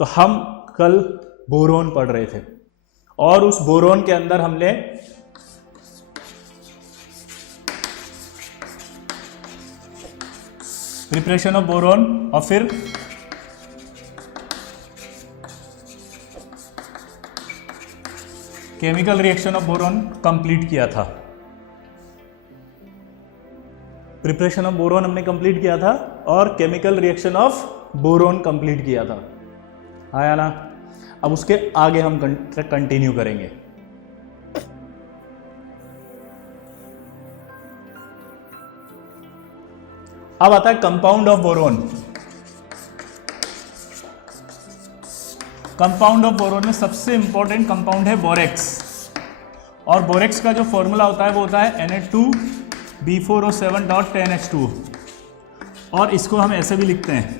तो हम कल बोरोन पढ़ रहे थे और उस बोरोन के अंदर हमने प्रिपरेशन ऑफ बोरोन और फिर chemical reaction of boron complete किया था। प्रिपरेशन ऑफ बोरोन हमने कंप्लीट किया था और chemical reaction of boron complete किया था, आया ना। अब उसके आगे हम कंटिन्यू करेंगे। अब आता है compound of boron. Compound of boron में सबसे इंपॉर्टेंट कंपाउंड है बोरेक्स, और बोरेक्स का जो फॉर्मूला होता है वो होता है Na2B4O7.10H2, और इसको हम ऐसे भी लिखते हैं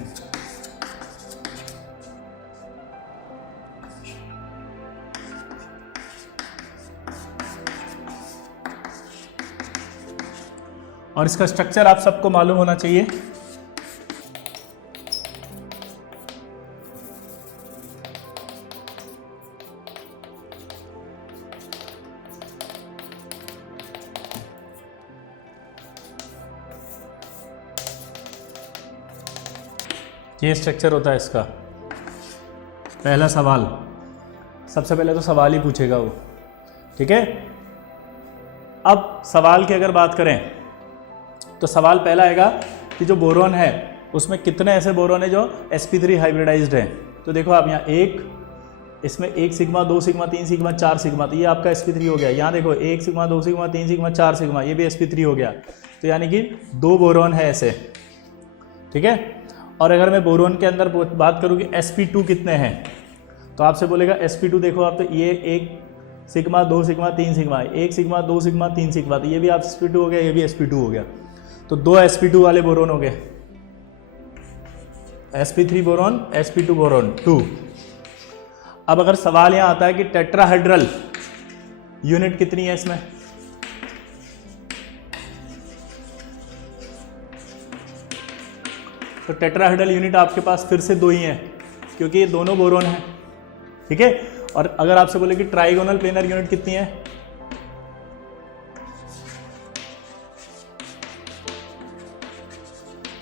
और इसका स्ट्रक्चर आप सबको मालूम होना चाहिए। ये स्ट्रक्चर होता है इसका। पहला सवाल, सबसे पहले तो सवाल ही पूछेगा वो, ठीक है। अब सवाल की अगर बात करें तो सवाल पहला आएगा कि जो बोरोन है उसमें कितने ऐसे बोरोन है जो sp3 हाइब्रिडाइज्ड है। तो देखो आप यहाँ एक, इसमें 1 सिग्मा 2 सिग्मा 3 सिग्मा 4 सिग्मा, तो ये आपका sp3 हो गया। यहाँ देखो 1 सिग्मा 2 सिग्मा 3 सिग्मा 4 सिग्मा, ये भी sp3 हो गया। तो यानी कि 2 बोरोन है ऐसे, ठीक है। और अगर मैं बोरोन के अंदर बात करूँ कि sp2 कितने हैं, तो आपसे बोलेगा sp2 देखो आप, तो ये 1 sigma 2 sigma 3 sigma, 1 sigma 2 sigma 3 sigma, तो ये भी आप sp2 हो गया, ये भी sp2 हो गया। तो 2 sp2 वाले बोरोन हो गए, sp3 बोरोन sp2 बोरोन 2। अब अगर सवाल यहाँ आता है कि टेट्राहेड्रल यूनिट कितनी है इसमें, तो टेट्राहेड्रल यूनिट आपके पास फिर से 2 ही हैं क्योंकि ये दोनों बोरोन हैं, ठीक है। और अगर आपसे बोले कि ट्राइगोनल प्लेनर यूनिट कितनी है,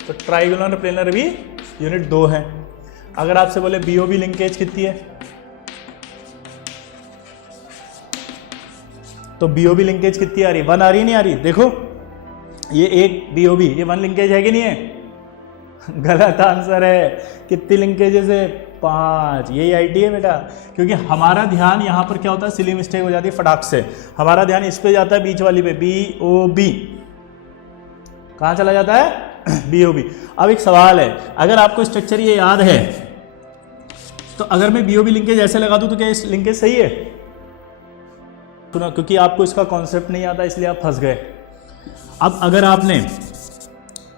तो ट्राइगोनल प्लेनर भी यूनिट 2 है। अगर आपसे बोले बीओबी लिंकेज कितनी है, तो बीओबी लिंकेज कितनी आ रही है, 1 आ रही है, नहीं आ रही। देखो ये एक बीओबी, ये 1 लिंकेज है कि नहीं है, गलत आंसर है। कितनी लिंकेजेस है, 5। यही आईटी है बेटा, क्योंकि हमारा ध्यान यहाँ पर क्या होता है, सिली मिस्टेक हो जाती है फटाक से। हमारा ध्यान इस पे जाता है, बीच वाली पे, बीओबी कहाँ चला जाता है, बीओबी। अब एक सवाल है, अगर आपको स्ट्रक्चर ये याद है तो अगर मैं बीओबी लिंकेज ऐसे लगा दूं तो क्या इस लिंकेज सही है, सुना, क्योंकि आपको इसका कॉन्सेप्ट नहीं आता इसलिए आप फंस गए। अब अगर आपने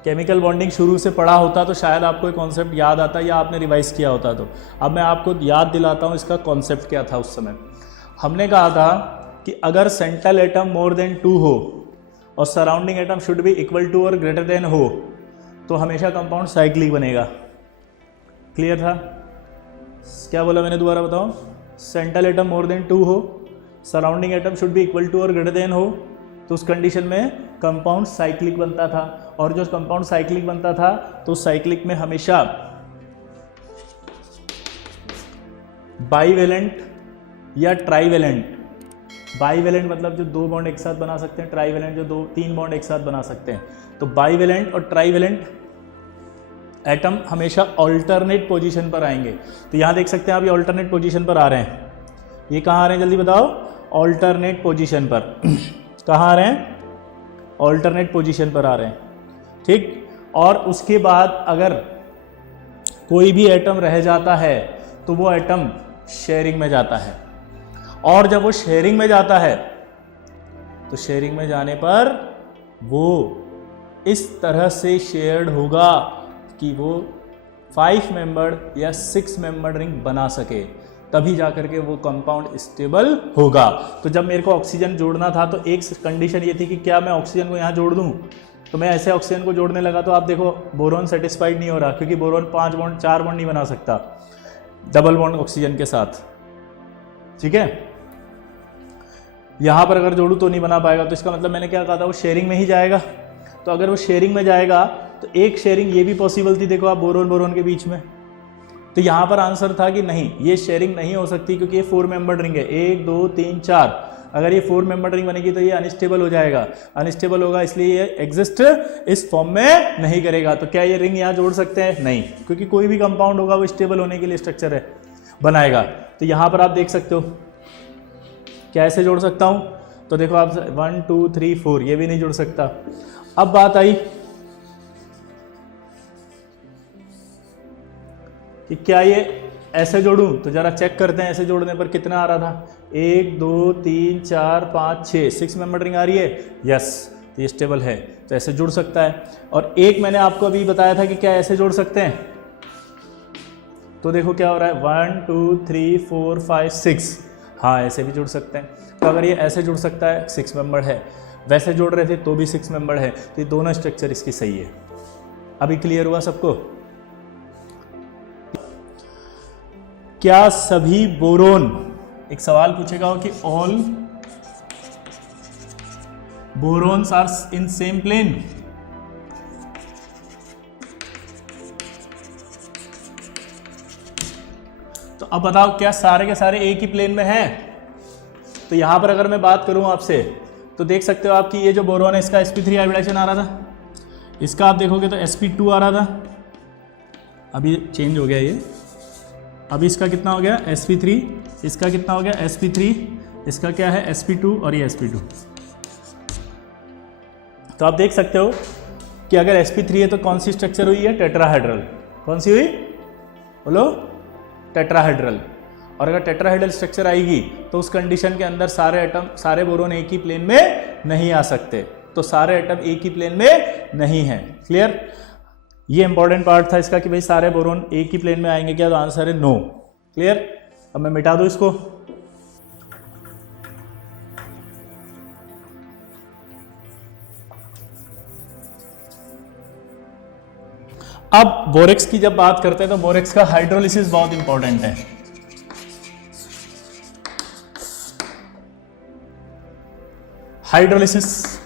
केमिकल बॉन्डिंग शुरू से पढ़ा होता तो शायद आपको एक कॉन्सेप्ट याद आता या आपने रिवाइज किया होता। तो अब मैं आपको याद दिलाता हूँ इसका कॉन्सेप्ट क्या था। उस समय हमने कहा था कि अगर सेंट्रल एटम मोर देन 2 हो और surrounding atom should be equal to और ग्रेटर देन हो तो हमेशा कंपाउंड साइक्लिक बनेगा। क्लियर था? क्या बोला मैंने, दोबारा बताओ। सेंट्रल एटम मोर देन 2 हो, surrounding atom should be equal to और ग्रेटर देन हो, तो उस कंडीशन में कंपाउंड साइक्लिक बनता था। और जो कंपाउंड साइक्लिक बनता था तो साइक्लिक में हमेशा बाईवेलेंट या ट्राईवेलेंट, बाईवेलेंट मतलब जो 2 बॉन्ड एक साथ बना सकते हैं, ट्राईवेलेंट जो 3 बॉन्ड एक साथ बना सकते हैं। तो बाईवेलेंट और ट्राईवेलेंट एटम हमेशा ऑल्टरनेट पोजीशन पर आएंगे। तो यहाँ देख सकते हैं आप, ये ऑल्टरनेट पोजीशन पर आ रहे हैं। ये कहाँ आ रहे हैं जल्दी बताओ, ऑल्टरनेट पोजीशन पर। कहाँ आ रहे हैं, ऑल्टरनेट पोजीशन पर आ रहे हैं, ठीक। और उसके बाद अगर कोई भी एटम रह जाता है तो वो एटम शेयरिंग में जाता है, और जब वो शेयरिंग में जाता है तो शेयरिंग में जाने पर वो इस तरह से शेयर्ड होगा कि वो 5 मेंबर्ड या 6 मेंबर्ड रिंग बना सके, तभी जाकर के वो कंपाउंड स्टेबल होगा। तो जब मेरे को ऑक्सीजन जोड़ना था तो एक कंडीशन ये थी कि क्या मैं ऑक्सीजन को यहाँ जोड़ दूँ, तो मैं ऐसे ऑक्सीजन को जोड़ने लगा तो आप देखो बोरोन सेटिस्फाइड नहीं हो रहा, क्योंकि बोरोन 5 बॉन्ड 4 बॉन्ड नहीं बना सकता। डबल बॉन्ड ऑक्सीजन के साथ, ठीक है। यहां पर अगर जोड़ू तो नहीं बना पाएगा, तो इसका मतलब मैंने क्या कहा था, वो शेयरिंग में ही जाएगा। तो अगर वो शेयरिंग में जाएगा तो एक शेयरिंग ये भी पॉसिबल थी, देखो आप बोरोन बोरोन के बीच में। तो यहां पर आंसर था कि नहीं, ये शेयरिंग नहीं हो सकती क्योंकि ये 4 मेंबर्ड रिंग है, 1 2 3 4। अगर ये 4 मेंबर्ड रिंग बनेगी तो ये अनस्टेबल हो जाएगा, अनस्टेबल होगा, इसलिए ये एग्जिस्ट इस फॉर्म में नहीं करेगा। तो क्या ये रिंग यहाँ जोड़ सकते हैं? नहीं, क्योंकि कोई भी कंपाउंड होगा वो स्टेबल होने के लिए स्ट्रक्चर है बनाएगा। तो यहाँ पर आप देख सकते हो, क्या ऐसे जोड़ सकता हूँ? तो देखो आप 1 2 3 4 ये भी नहीं जुड़ सकता। अब बात आई कि क्या ये ऐसे जोड़ूं, तो जरा चेक करते हैं ऐसे जोड़ने पर कितना आ रहा था। 1 2 3 4 5 6 6 मेंबर रिंग आ रही है, यस, तो ये स्टेबल है, तो ऐसे जुड़ सकता है। और एक मैंने आपको अभी बताया था कि क्या ऐसे जोड़ सकते हैं, तो देखो क्या हो रहा है, 1 2 3 4 5 6, हाँ ऐसे भी जुड़ सकते हैं। तो अगर ये ऐसे जुड़ सकता है, 6 मेंबर है, वैसे जोड़ रहे थे तो भी 6 मेंबर है, तो ये दोनों स्ट्रक्चर इसकी सही है। अभी क्लियर हुआ सबको? क्या सभी बोरोन, एक सवाल पूछेगा कि all borons are in same plane? तो अब बताओ क्या सारे के सारे एक ही प्लेन में हैं? तो यहां पर अगर मैं बात करूं आपसे, तो देख सकते हो आपकी ये जो बोरोन है इसका sp3 हाइब्रिडाइजेशन आ रहा था, इसका आप देखोगे तो sp2 आ रहा था, अभी चेंज हो गया ये, अभी इसका कितना हो गया sp3, इसका कितना हो गया sp3, इसका क्या है sp2 और ये sp2। तो आप देख सकते हो कि अगर sp3 है तो कौन सी स्ट्रक्चर हुई है, टेट्राहेड्रल। कौन सी हुई बोलो? टेट्राहेड्रल। और अगर टेट्राहेड्रल स्ट्रक्चर आएगी तो उस कंडीशन के अंदर सारे एटम, सारे बोरोन एक ही प्लेन में नहीं आ सकते, तो सारे एटम एक ही प्लेन में नहीं है। क्लियर? ये इंपॉर्टेंट पार्ट था इसका कि भाई सारे बोरोन एक ही प्लेन में आएंगे क्या, तो आंसर है नो। क्लियर? अब मैं मिटा दूं इसको। अब बोरेक्स की जब बात करते हैं तो बोरेक्स का हाइड्रोलिसिस बहुत इंपॉर्टेंट है। हाइड्रोलिसिस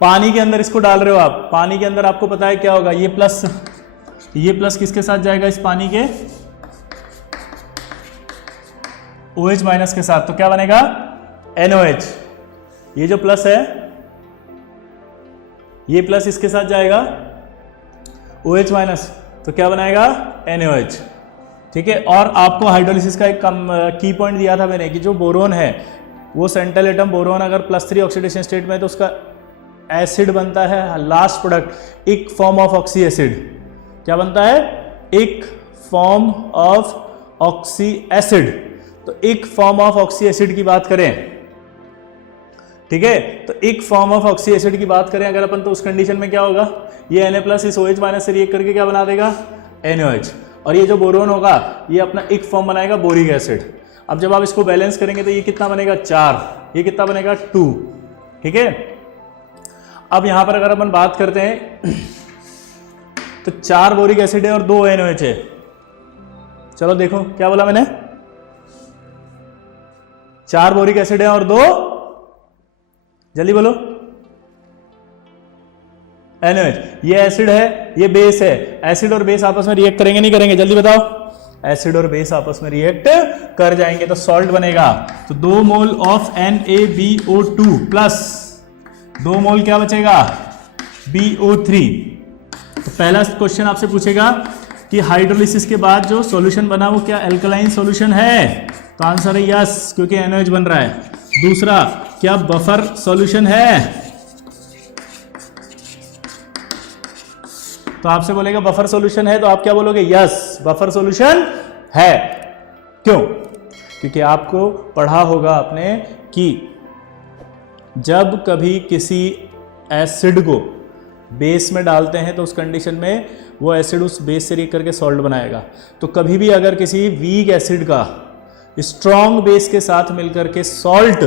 पानी के अंदर इसको डाल रहे हो आप, पानी के अंदर आपको पता है क्या होगा, ये प्लस किसके साथ जाएगा, इस पानी के OH माइनस के साथ, तो क्या बनेगा NOH। ये जो प्लस है, ये प्लस इसके साथ जाएगा OH माइनस, तो क्या बनाएगा NaOH। ठीक है। और आपको हाइड्रोलिसिस का एक की पॉइंट दिया था मैंने कि जो बोरोन है वो सेंट्रल एटम बोरोन अगर +3 ऑक्सीडेशन स्टेट में है तो उसका एसिड बनता है लास्ट प्रोडक्ट एक फॉर्म ऑफ ऑक्सी एसिड। क्या बनता है? एक फॉर्म ऑफ ऑक्सी एसिड। तो एक फॉर्म ऑफ ऑक्सी एसिड की बात करें, ठीक है, तो एक फॉर्म ऑफ ऑक्सी एसिड की बात करें अगर अपन, तो उस कंडीशन में क्या होगा, ये Na+ इस OH माइनस से रिएक्ट करके क्या बना देगा NaOH। और ये जो बोरोन होगा ये अपना एक फॉर्म बनाएगा बोरिक एसिड। अब जब आप इसको बैलेंस करेंगे तो ये कितना बनेगा 4, ये कितना बनेगा 2। ठीक है। अब यहां पर अगर अपन बात करते हैं तो 4 बोरिक एसिड है और 2 NaOH है। चलो देखो क्या बोला मैंने, 4 बोरिक एसिड है और 2, जल्दी बोलो, NaOH। ये एसिड है, ये बेस है। एसिड और बेस आपस में रिएक्ट करेंगे नहीं करेंगे, जल्दी बताओ। एसिड और बेस आपस में रिएक्ट कर जाएंगे तो सॉल्ट बनेगा। तो 2 मोल ऑफ NaBO2 प्लस 2 मोल क्या बचेगा BO3। तो पहला क्वेश्चन आपसे पूछेगा कि हाइड्रोलिसिस के बाद जो सॉल्यूशन बना वो क्या एल्कलाइन सॉल्यूशन है, तो आंसर है यस, क्योंकि NaOH बन रहा है। दूसरा, क्या बफर सॉल्यूशन है, तो आपसे बोलेगा बफर सॉल्यूशन है, तो आप क्या बोलोगे यस बफर सॉल्यूशन है। क्यों? क्योंकि आपको पढ़ा होगा आपने कि जब कभी किसी एसिड को बेस में डालते हैं तो उस कंडीशन में वो एसिड उस बेस से रिएक्ट करके सॉल्ट बनाएगा। तो कभी भी अगर किसी वीक एसिड का स्ट्रॉन्ग बेस के साथ मिलकर के सॉल्ट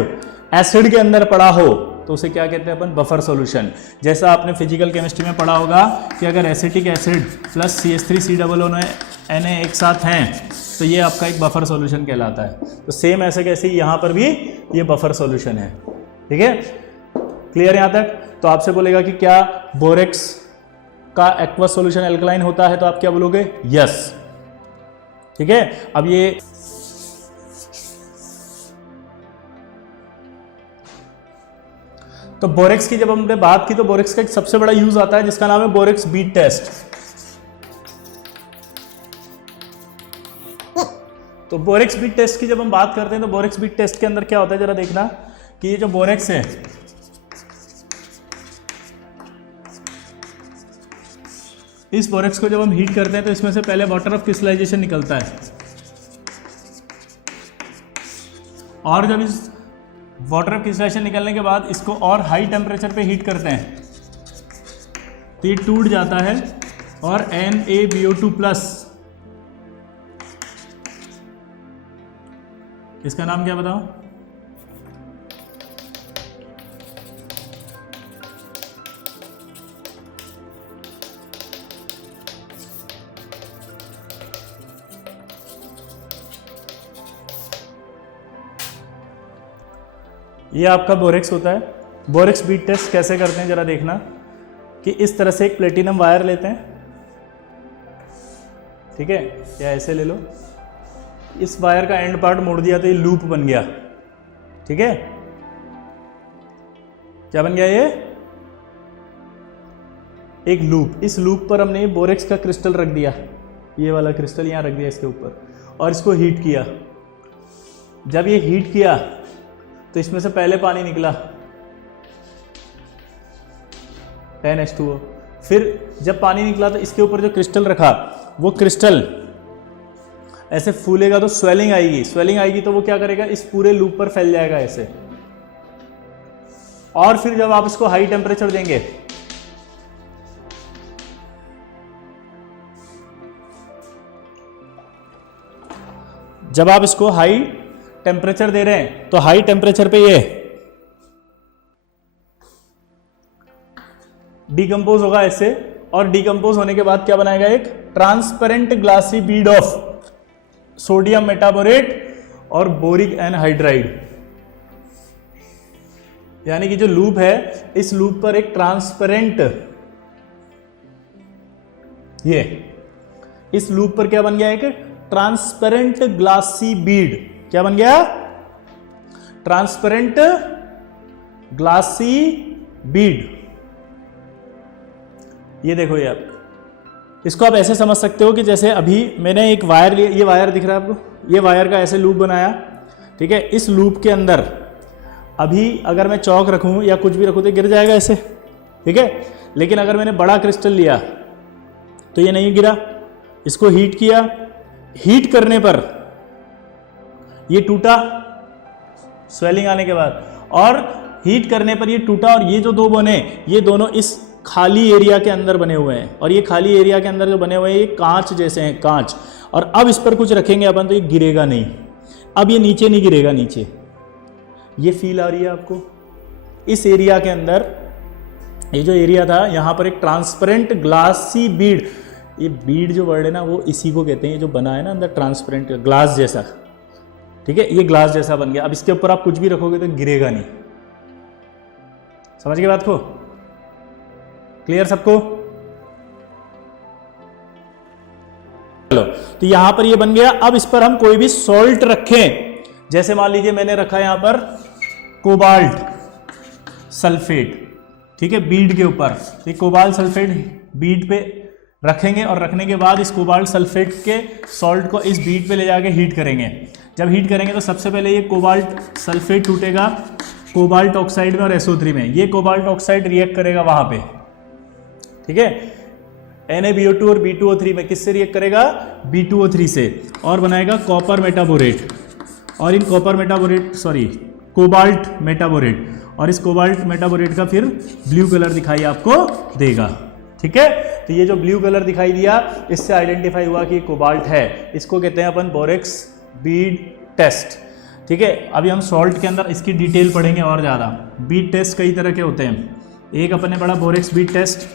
एसिड के अंदर पड़ा हो तो उसे क्या कहते हैं अपन, बफर सॉल्यूशन। जैसा आपने फिजिकल केमिस्ट्री में पढ़ा होगा कि अगर acetic acid plus CH3COO Na एक साथ हैं तो ये आपका एक बफर सॉल्यूशन कहलाता है। तो सेम ऐसे कैसे यहाँ पर भी ये बफर सॉल्यूशन है। ठीक है, क्लियर यहाँ तक? तो आपसे बोलेगा कि क्या बोरेक्स का एक्वस सॉल्यूशन एल्कलाइन होता है, तो आप क्या बोलोगे, यस। ठीक है, अब ये तो बोरेक्स की जब हमने बात की तो बोरेक्स का एक सबसे बड़ा यूज आता है जिसका नाम है बोरेक्स बीट टेस्ट। तो बोरेक्स बीट टेस्ट की जब हम बात करते हैं तो बोरेक्स बीट टेस्ट के अंदर क्या होता है, जरा देखना कि ये जो बोरेक्स है इस बोरेक्स को जब हम हीट करते हैं तो इसमें से पहले वाटर ऑफ क्रिस्टलाइजेशन निकलता है, और जब इस वाटर ऑफ क्रिस्टलाइजेशन निकलने के बाद इसको और हाई टेम्परेचर पे हीट करते हैं तो ये टूट जाता है और NaBO2 प्लस, इसका नाम क्या बताओ, ये आपका बोरेक्स होता है। बोरेक्स बीट टेस्ट कैसे करते हैं जरा देखना कि इस तरह से एक प्लेटिनम वायर लेते हैं, ठीक है, या ऐसे ले लो, इस वायर का एंड पार्ट मोड़ दिया तो ये लूप बन गया। ठीक है, क्या बन गया, ये एक लूप। इस लूप पर हमने बोरेक्स का क्रिस्टल रख दिया, ये वाला क्रिस्टल यहां रख दिया इसके ऊपर, और इसको हीट किया। जब ये हीट किया तो इसमें से पहले पानी निकला NH2O। फिर जब पानी निकला तो इसके ऊपर जो क्रिस्टल रखा वो क्रिस्टल ऐसे फूलेगा तो स्वेलिंग आएगी, स्वेलिंग आएगी तो वो क्या करेगा, इस पूरे लूप पर फैल जाएगा ऐसे। और फिर जब आप इसको हाई टेम्परेचर देंगे जब आप इसको हाई टेम्परेचर दे रहे हैं तो हाई टेम्परेचर पे ये डिकम्पोज होगा ऐसे, और डिकम्पोज होने के बाद क्या बनाएगा, एक transparent glassy bead of sodium metaborate और बोरिक एनहाइड्राइड। यानी कि जो लूप है इस लूप पर एक ट्रांसपेरेंट, ये इस लूप पर क्या बन गया, एक ट्रांसपेरेंट ग्लासी बीड। क्या बन गया, ट्रांसपेरेंट ग्लासी बीड। ये देखो, ये आप इसको आप ऐसे समझ सकते हो कि जैसे अभी मैंने एक वायर लिया, ये वायर दिख रहा है आपको, ये वायर का ऐसे लूप बनाया। ठीक है, इस लूप के अंदर अभी अगर मैं चौक रखूं या कुछ भी रखूं तो गिर जाएगा ऐसे। ठीक है, लेकिन अगर मैंने बड़ा क्रिस्टल लिया तो ये नहीं गिरा। इसको हीट किया, हीट करने पर ये टूटा स्वेलिंग आने के बाद, और हीट करने पर ये टूटा, और ये जो दो बने ये दोनों इस खाली एरिया के अंदर बने हुए हैं, और ये खाली एरिया के अंदर जो बने हुए हैं ये कांच जैसे हैं, कांच। और अब इस पर कुछ रखेंगे अपन तो ये गिरेगा नहीं, अब ये नीचे नहीं गिरेगा, नीचे। ये फील आ रही है आपको? इस एरिया के अंदर, ये जो एरिया था यहाँ पर एक ट्रांसपेरेंट ग्लासी बीड, ये बीड जो वर्ड है ना वो इसी को कहते हैं, ये जो बना है ना अंदर ट्रांसपेरेंट ग्लास जैसा। ठीक है, ये ग्लास जैसा बन गया। अब इसके ऊपर आप कुछ भी रखोगे तो गिरेगा नहीं। समझ गए बात को? क्लियर सबको? चलो, तो यहां पर ये बन गया। अब इस पर हम कोई भी सॉल्ट रखें, जैसे मान लीजिए मैंने रखा यहां पर कोबाल्ट सल्फेट, ठीक है, बीड के ऊपर। ये कोबाल्ट सल्फेट बीड पे रखेंगे, और रखने के बाद इस कोबाल्ट सल्फेट के सॉल्ट को इस बीड पे ले जाके हीट करेंगे। जब हीट करेंगे तो सबसे पहले ये कोबाल्ट सल्फेट टूटेगा कोबाल्ट ऑक्साइड में और SO3 में। ये कोबाल्ट ऑक्साइड रिएक्ट करेगा वहां पे, ठीक है, NaBO2 और B2O3 में। किससे रिएक्ट करेगा? B2O3 से, और बनाएगा कॉपर मेटाबोरेट। और in copper metaborate, sorry, cobalt metaborate, और इस कोबाल्ट मेटाबोरेट का फिर ब्लू कलर दिखाई आपको देगा। ठीक है, तो ये जो ब्लू कलर दिखाई दिया इससे आइडेंटिफाई हुआ कि कोबाल्ट है। इसको कहते हैं अपन बोरेक्स बीड टेस्ट। ठीक है, अभी हम सॉल्ट के अंदर इसकी डिटेल पढ़ेंगे और ज़्यादा। बीट टेस्ट कई तरह के होते हैं, एक अपने पढ़ा बोरेक्स बीट टेस्ट,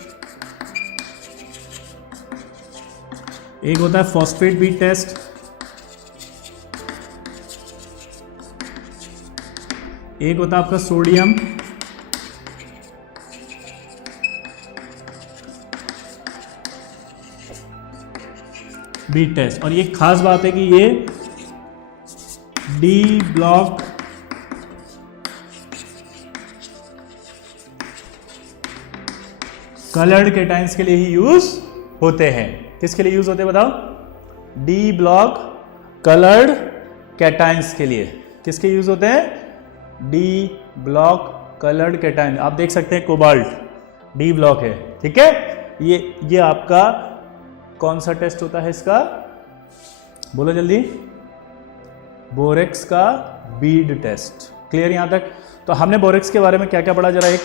एक होता है फॉस्फेट बीट टेस्ट, एक होता है आपका सोडियम बीट टेस्ट। और ये खास बात है कि ये डी ब्लॉक कलर्ड कैटाइंस के लिए ही यूज होते हैं। किसके लिए यूज होते हैं बताओ? डी ब्लॉक कलर्ड कैटाइंस के लिए। किसके यूज होते हैं? D block coloured cation. आप देख सकते हैं कोबाल्ट डी ब्लॉक है। ठीक है, ये आपका कौन सा टेस्ट होता है इसका? बोलो जल्दी। बोरेक्स का बीड टेस्ट। क्लियर यहां तक? तो हमने बोरेक्स के बारे में क्या क्या पढ़ा, जरा एक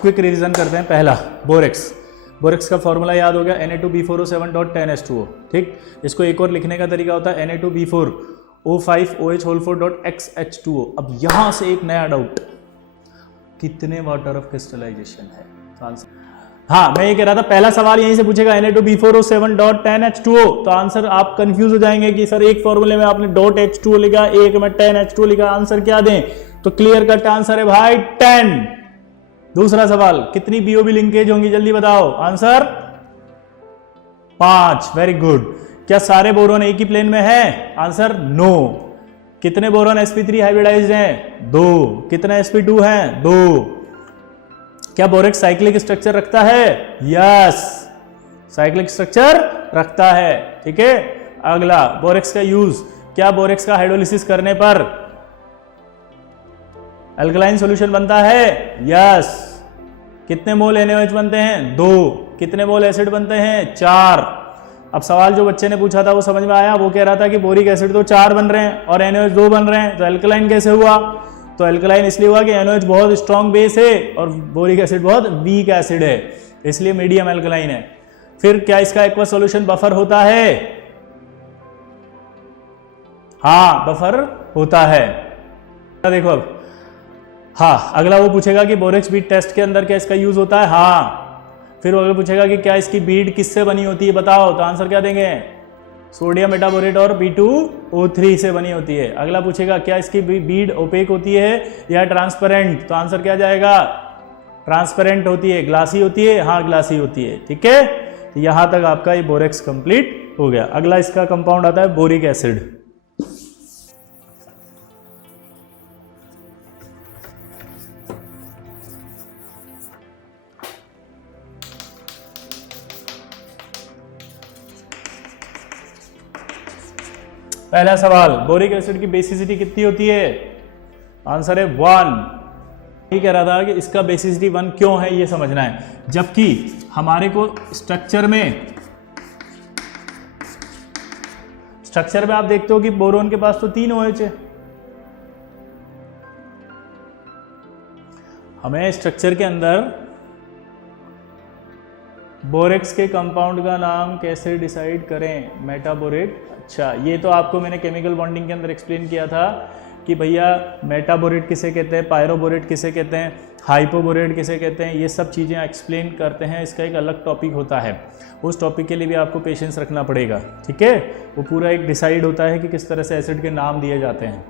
क्विक रिवीजन करते हैं। पहला बोरेक्स का फॉर्मूला याद हो गया, Na2B4O7.10H2O। ठीक, इसको एक और लिखने का तरीका होता है Na2B4O5OH4.XH2O। अब यहां से एक नया डाउट, कितने वाटर ऑफ क्रिस्टलाइजेशन है? हाँ, मैं ये कह रहा था पहला सवाल यहीं से पूछेगा Na2B4O7.10H2O। तो आंसर आप कंफ्यूज हो जाएंगे कि सर एक फॉर्मूले में आपने .H2O लिखा, एक में 10H2O लिखा, आंसर क्या दें? तो क्लियर कट आंसर है भाई 10। दूसरा सवाल, कितनी BOB लिंकेज होंगी? जल्दी बताओ आंसर। 5। Very good. क्या सारे बोरोन एक ही प्लेन में है? Answer no. कितने बोरोन sp3 हाइब्रिडाइज्ड हैं? 2। कितने sp2 हैं? 2। क्या बोरेक्स साइक्लिक स्ट्रक्चर रखता है? यस, साइक्लिक स्ट्रक्चर रखता है। ठीक है, अगला बोरेक्स का यूज, क्या बोरेक्स का हाइड्रोलिसिस करने पर अल्कलाइन सॉल्यूशन बनता है? यस। कितने मोल NaOH बनते हैं? 2। कितने मोल एसिड बनते हैं? 4। अब सवाल जो बच्चे ने पूछा था वो समझ में आया? वो कह रहा था कि बोरिक एसिड तो 4 बन रहे हैं और NaOH 2 बन रहे हैं, तो अल्कलाइन कैसे हुआ? तो अल्कलाइन इसलिए हुआ कि NaOH बहुत स्ट्रॉन्ग बेस है और बोरिक एसिड बहुत वीक एसिड है, इसलिए मीडियम अल्कलाइन है। फिर क्या इसका एक्वा सॉल्यूशन बफर होता है? हाँ, बफर होता है। देखो अब, हाँ, अगला वो पूछेगा कि बोरेक्स बीड टेस्ट के अंदर क्या इसका यूज होता है? हाँ। फिर वो अगला पूछेगा कि क्या इसकी बीड किससे बनी होती है, बताओ। तो आंसर क्या देंगे? सोडियम मेटाबोरेट और B2O3 से बनी होती है। अगला पूछेगा क्या इसकी बीड ओपेक होती है या ट्रांसपेरेंट? तो आंसर क्या जाएगा? ट्रांसपेरेंट होती है। ग्लासी होती है? हाँ, ग्लासी होती है। ठीक है, तो यहां तक आपका ये बोरेक्स कंप्लीट हो गया। अगला इसका कंपाउंड आता है बोरिक एसिड। पहला सवाल, बोरिक एसिड की बेसिसिटी कितनी होती है? आंसर है 1। ये कह रहा था कि इसका बेसिसिटी 1 क्यों है ये समझना है, जबकि हमारे को स्ट्रक्चर में आप देखते हो कि बोरोन के पास तो 3 OH है। हमें स्ट्रक्चर के अंदर बोरेक्स के कंपाउंड का नाम कैसे डिसाइड करें? मेटाबोरेट। अच्छा, ये तो आपको मैंने केमिकल बॉन्डिंग के अंदर एक्सप्लेन किया था कि भैया मेटाबोरेट किसे कहते हैं, पायरोबोरेट किसे कहते हैं, हाइपोबोरेट किसे कहते हैं, ये सब चीज़ें एक्सप्लेन करते हैं। इसका एक अलग टॉपिक होता है, उस टॉपिक के लिए भी आपको पेशेंस रखना पड़ेगा। ठीक है, वो पूरा एक डिसाइड होता है कि किस तरह से एसिड के नाम दिए जाते हैं।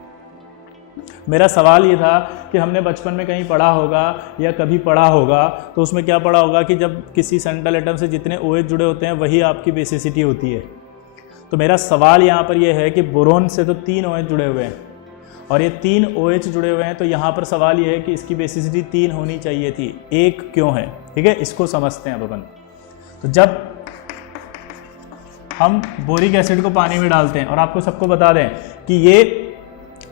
मेरा सवाल ये था कि हमने बचपन में कहीं पढ़ा होगा या कभी पढ़ा होगा, तो उसमें क्या पढ़ा होगा कि जब किसी सेंट्रल एटम से जितने OH जुड़े होते हैं वही आपकी बेसिसिटी होती है। तो मेरा सवाल यहाँ पर यह है कि बोरोन से तो 3 OH जुड़े हुए हैं और ये 3 OH जुड़े हुए हैं, तो यहाँ पर सवाल यह है कि इसकी बेसिसिटी 3 होनी चाहिए थी, 1 क्यों है? ठीक है, इसको समझते हैं अब अपन। तो जब हम बोरिक एसिड को पानी में डालते हैं, और आपको सबको बता दें कि ये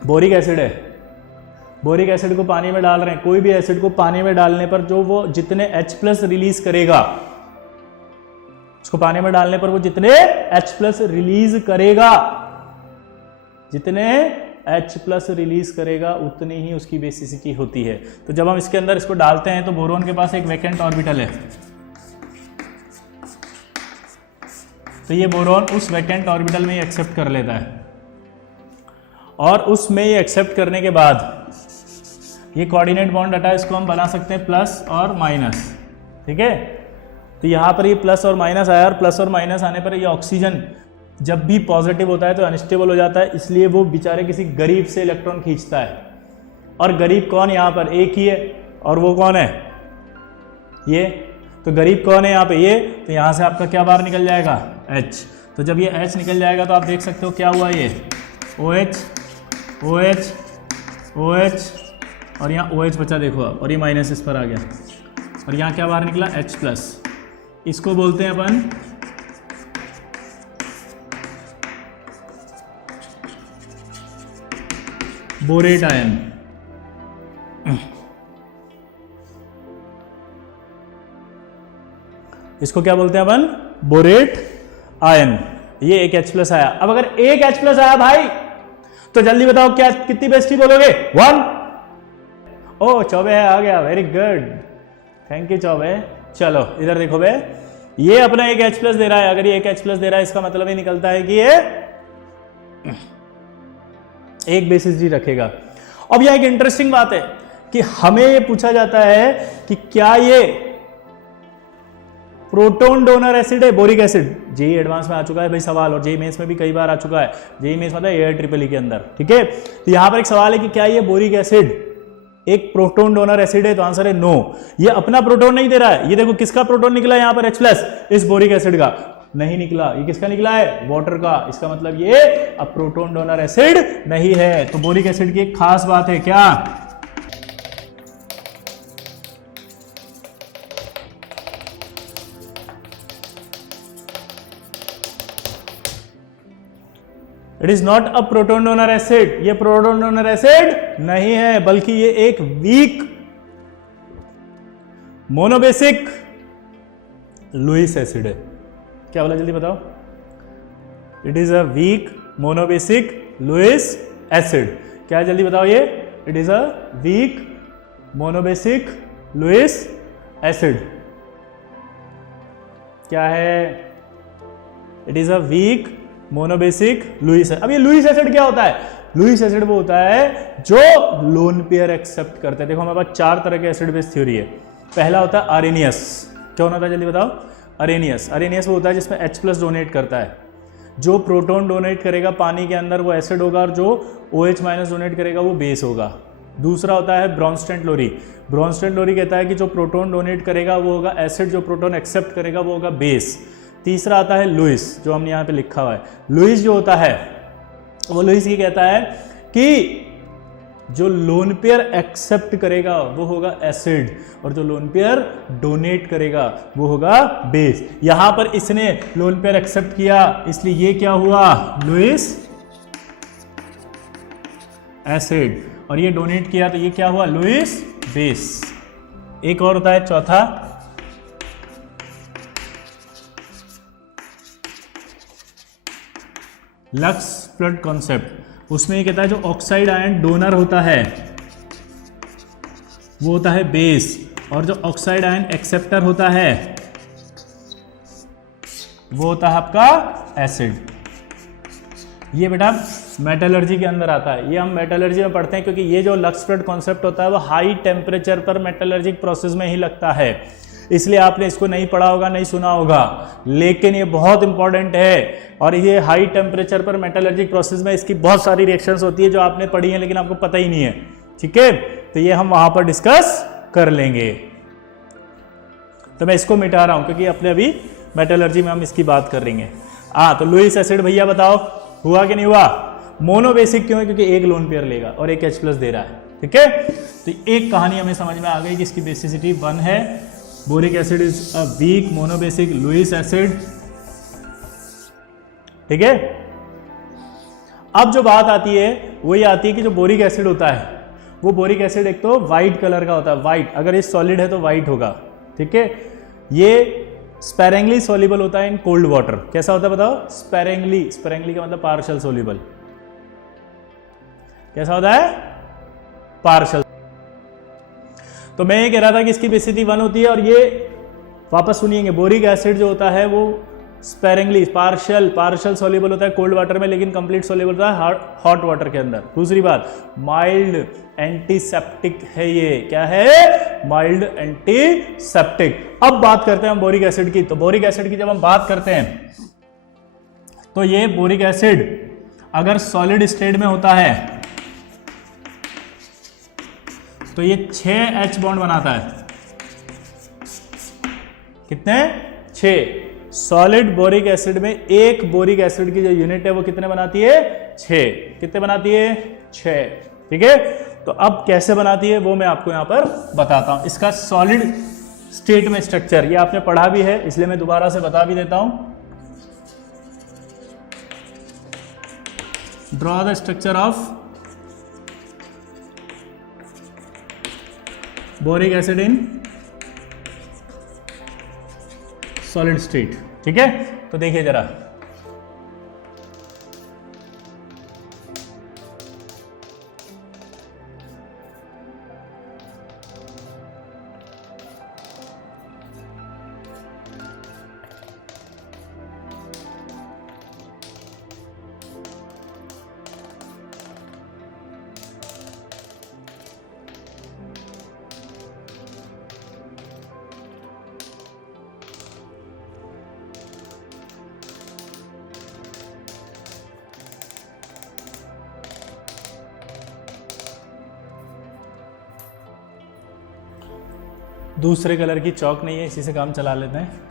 बोरिक एसिड है, बोरिक एसिड को पानी में डाल रहे हैं, कोई भी एसिड को पानी में डालने पर जो वो जितने H+ रिलीज करेगा, उसको पानी में डालने पर वो जितने H+ रिलीज करेगा, जितने H+ रिलीज करेगा उतनी ही उसकी बेसिसिटी होती है। तो जब हम इसके अंदर इसको डालते हैं तो बोरोन के पास एक वैकेंट ऑर्बिटल है, तो ये बोरोन उस वैकेंट ऑर्बिटल में ही एक्सेप्ट कर लेता है और उसमें ये एक्सेप्ट करने के बाद ये कोऑर्डिनेट बॉन्ड हटा, इसको हम बना सकते हैं प्लस और माइनस, ठीक है। तो यहाँ पर ये प्लस और माइनस आया, और प्लस और माइनस आने पर ये ऑक्सीजन जब भी पॉजिटिव होता है तो अनस्टेबल हो जाता है, इसलिए वो बेचारे किसी गरीब से इलेक्ट्रॉन खींचता है। और गरीब कौन, यहाँ पर एक ही है, और वो कौन है, ये। तो गरीब कौन है यहाँ पे, ये। तो यहाँ से आपका क्या बाहर निकल जाएगा, H। तो जब ये H निकल जाएगा तो आप देख सकते हो क्या हुआ, ये OH OH OH और यहाँ OH बचा, देखो आप, और ये माइनस इस पर आ गया, और यहाँ क्या बाहर निकला, H+। इसको बोलते हैं अपन बोरेट आयन। इसको क्या बोलते हैं अपन, बोरेट आयन। ये एक H+ आया। अब अगर एक H+ आया भाई, तो जल्दी बताओ क्या, कितनी बेस्टी बोलोगे, 1। ओ चौबे है, आ गया, very good, thank you Choubey. चलो इधर देखो बे, ये अपना एक H+ दे रहा है। अगर ये एक H+ दे रहा है, इसका मतलब ये निकलता है कि ये एक बेसिस जी रखेगा। अब यह एक इंटरेस्टिंग बात है कि हमें ये पूछा जाता है कि क्या ये प्रोटॉन डोनर एसिड है, बोरिक एसिड। जेई एडवांस में आ चुका है भाई सवाल, और जेई मेंस में भी कई बार आ चुका है। जेई मेंस मतलब AIEEE के अंदर, ठीक है। तो यहां पर एक सवाल है कि क्या ये बोरिक एसिड एक प्रोटॉन डोनर एसिड है, तो आंसर है नो। ये अपना प्रोटॉन नहीं दे रहा है। ये देखो किसका प्रोटॉन निकला है यहाँ पर, H+, इस बोरिक एसिड का नहीं निकला। ये किसका निकला है, वाटर का। इसका मतलब ये अब प्रोटॉन डोनर एसिड नहीं है। तो बोरिक एसिड की एक खास बात है क्या, it is not a proton donor acid. ये प्रोटॉन डोनर एसिड नहीं है, बल्कि ये एक वीक मोनोबेसिक लुईस एसिड है। क्या बोला, जल्दी बताओ। It is a weak monobasic Lewis acid. क्या है, जल्दी बताओ ये। It is a weak monobasic Lewis acid. क्या है, it is a weak monobasic Lewis. अब ये लुईस एसिड क्या होता है, लुईस एसिड वो होता है जो लोन पेयर एक्सेप्ट करते हैं। देखो हमारे पास 4 तरह के एसिड बेस थ्योरी है। पहला होता है अरेनियस। क्या होता है, जल्दी बताओ। अरेनियस, अरेनियस वो होता है जिसमें H+ डोनेट करता है। जो प्रोटॉन डोनेट करेगा पानी के अंदर वो एसिड होगा, और जो OH- डोनेट करेगा वो बेस होगा। दूसरा होता है ब्रॉन्स्टेन लोरी। ब्रॉन्स्टेन लोरी कहता है कि जो प्रोटॉन डोनेट करेगा वो होगा एसिड, जो प्रोटॉन एक्सेप्ट करेगा वो होगा बेस। तीसरा आता है लुईस, जो हमने यहाँ पे लिखा हुआ है। लुईस जो होता है वो लुईस ये कहता है कि जो लोन पेयर एक्सेप्ट करेगा वो होगा एसिड, और जो लोन पेयर डोनेट करेगा वो होगा बेस। यहां पर इसने लोन पेयर एक्सेप्ट किया, इसलिए ये क्या हुआ, लुईस एसिड, और ये डोनेट किया तो ये क्या हुआ, लुईस बेस। एक और होता है चौथा, लक्स फ्लड कॉन्सेप्ट। उसमें ये कहता है जो ऑक्साइड आयन डोनर होता है वो होता है बेस, और जो ऑक्साइड आयन एक्सेप्टर होता है वो होता है आपका एसिड। ये बेटा मेटलर्जी के अंदर आता है। ये हम मेटलर्जी में पढ़ते हैं क्योंकि ये जो लक्स फ्लड कॉन्सेप्ट होता है वो हाई टेम्परेचर पर मेटलर्जिक प्रोसेस में ही लगता है, इसलिए आपने इसको नहीं पढ़ा होगा, नहीं सुना होगा, लेकिन ये बहुत इंपॉर्टेंट है। और ये हाई टेम्परेचर पर मेटलर्जिक प्रोसेस में इसकी बहुत सारी रिएक्शंस होती है जो आपने पढ़ी है लेकिन आपको पता ही नहीं है, ठीक है। तो ये हम वहां पर डिस्कस कर लेंगे। तो मैं इसको मिटा रहा हूं क्योंकि अपने अभी मेटलर्जी में हम इसकी बात कर लेंगे। तो लुईस एसिड भैया बताओ हुआ कि नहीं हुआ। मोनोबेसिक क्यों है, क्योंकि एक लोन पेयर लेगा और एक H+ दे रहा है, ठीक है। तो एक कहानी हमें समझ में आ गई कि इसकी बेसिसिटी 1 है। Boric acid is a weak monobasic Lewis acid, ठीक है। अब जो बात आती है वो ये आती है कि जो बोरिक एसिड होता है वो बोरिक एसिड एक तो वाइट कलर का होता है, वाइट, अगर ये सॉलिड है तो वाइट होगा, ठीक है। ये स्पेरेंगली सॉल्युबल होता है इन कोल्ड वाटर। कैसा होता है बताओ, स्पेरेंगली, स्पेरेंगली का मतलब पार्शियल सॉल्युबल। कैसा होता है, पार्शियल। तो मैं ये कह रहा था कि इसकी बेसिसिटी 1 होती है, और ये वापस सुनिएंगे, बोरिक एसिड जो होता है वो स्पेरिंगली, पार्शियल सॉल्युबल होता है कोल्ड वाटर में, लेकिन कंप्लीट सॉल्युबल होता है हॉट वाटर के अंदर। दूसरी बात, माइल्ड एंटीसेप्टिक है ये। क्या है? Mild antiseptic. अब बात करते हैं हम बोरिक एसिड की। तो बोरिक एसिड की जब हम बात करते हैं तो ये बोरिक एसिड अगर सॉलिड स्टेट में होता है तो ये 6 H बॉन्ड बनाता है। कितने? 6। सॉलिड बोरिक एसिड में एक बोरिक एसिड की जो यूनिट है वो कितने बनाती है? 6। कितने बनाती है? 6। ठीक है। तो अब कैसे बनाती है वो मैं आपको यहां पर बताता हूं। इसका सॉलिड स्टेट में स्ट्रक्चर ये आपने पढ़ा भी है, इसलिए मैं दोबारा से बता भी देता हूं। Draw the structure of boric acid in solid state. ठीक है, तो देखिए जरा, दूसरे कलर की चौक नहीं है, इसी से काम चला लेते हैं।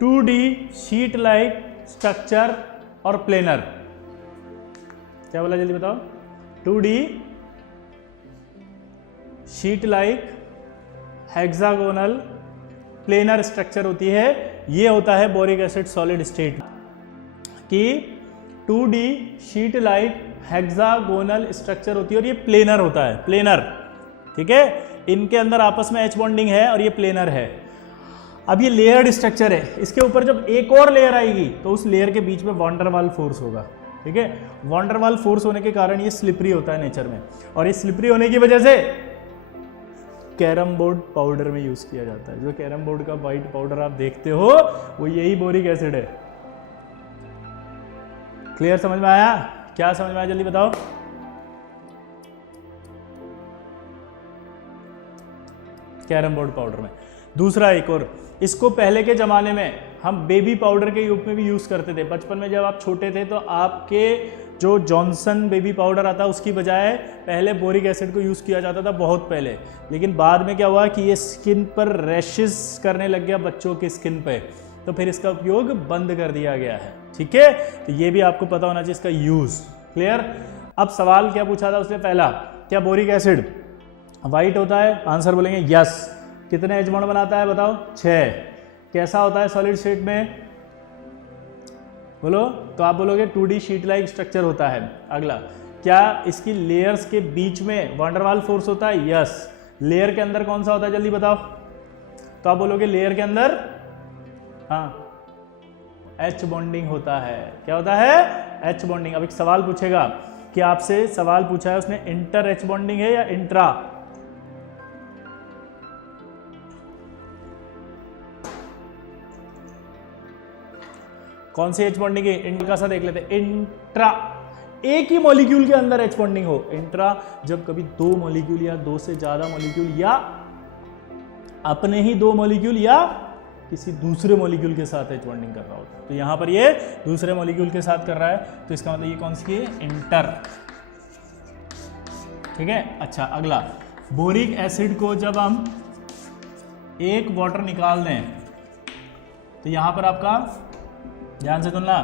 Two D sheet like structure और प्लेनर। क्या बोला जल्दी बताओ? 2D sheet like hexagonal planar structure होती है। ये होता है बोरिक एसिड सॉलिड स्टेट की 2D sheet like hexagonal structure होती है और ये प्लेनर होता है, प्लेनर। ठीक है, इनके अंदर आपस में H बॉन्डिंग है और ये प्लेनर है। अब ये लेयर्ड स्ट्रक्चर है, इसके ऊपर जब एक और लेयर आएगी तो उस लेयर के बीच में वॉन डेर वाल फोर्स होगा। ठीक है, वॉन डेर वाल फोर्स होने के कारण ये स्लिपरी होता है नेचर में, और ये स्लिपरी होने की वजह से कैरम बोर्ड पाउडर में यूज किया जाता है। जो कैरम बोर्ड का व्हाइट पाउडर आप देखते हो वो यही बोरिक एसिड है। क्लियर, समझ में आया? क्या समझ में आया जल्दी बताओ? कैरम बोर्ड पाउडर में। दूसरा एक और, इसको पहले के ज़माने में हम बेबी पाउडर के रूप में भी यूज़ करते थे। बचपन में जब आप छोटे थे तो आपके जो जॉनसन बेबी पाउडर आता उसकी बजाय पहले बोरिक एसिड को यूज़ किया जाता था, बहुत पहले। लेकिन बाद में क्या हुआ कि ये स्किन पर रैशेस करने लग गया बच्चों की स्किन पे, तो फिर इसका उपयोग बंद कर दिया गया है। ठीक है, तो ये भी आपको पता होना चाहिए इसका यूज़। क्लियर? अब सवाल क्या पूछा था उसने पहला, क्या बोरिक एसिड वाइट होता है? आंसर बोलेंगे यस। कितने H बॉन्ड बनाता है बताओ? 6। कैसा होता है सॉलिड स्टेट में? बोलो। तो आप बोलोगे 2D शीट लाइक स्ट्रक्चर होता है। अगला, क्या इसकी लेयर्स के बीच में वॉन डेर वाल फोर्स होता है? यस। लेयर के अंदर कौन सा होता है जल्दी बताओ? तो आप बोलोगे लेयर के अंदर हाँ H बॉन्डिंग होता है। क्या होता है? H bonding. अब एक सवाल पूछेगा कि आपसे सवाल पूछा है उसने, इंटर H बॉन्डिंग है या इंट्रा? कौन सी H बॉन्डिंग है? इंट्रा सा देख लेते हैं। इंट्रा, एक ही मॉलिक्यूल के अंदर H बॉन्डिंग हो। इंट्रा जब कभी 2 मॉलिक्यूल या 2 से ज्यादा मॉलिक्यूल या अपने ही 2 मॉलिक्यूल या किसी दूसरे मॉलिक्यूल के साथ H बॉन्डिंग कर रहा हो। तो यहां पर ये दूसरे मॉलिक्यूल के साथ कर रहा है, तो इसका मतलब ये कौन सी है? इंटर। ठीक है। अच्छा, अगला, बोरिक एसिड को जब हम एक वाटर निकाल दें तो यहां पर आपका ध्यान से सुनना,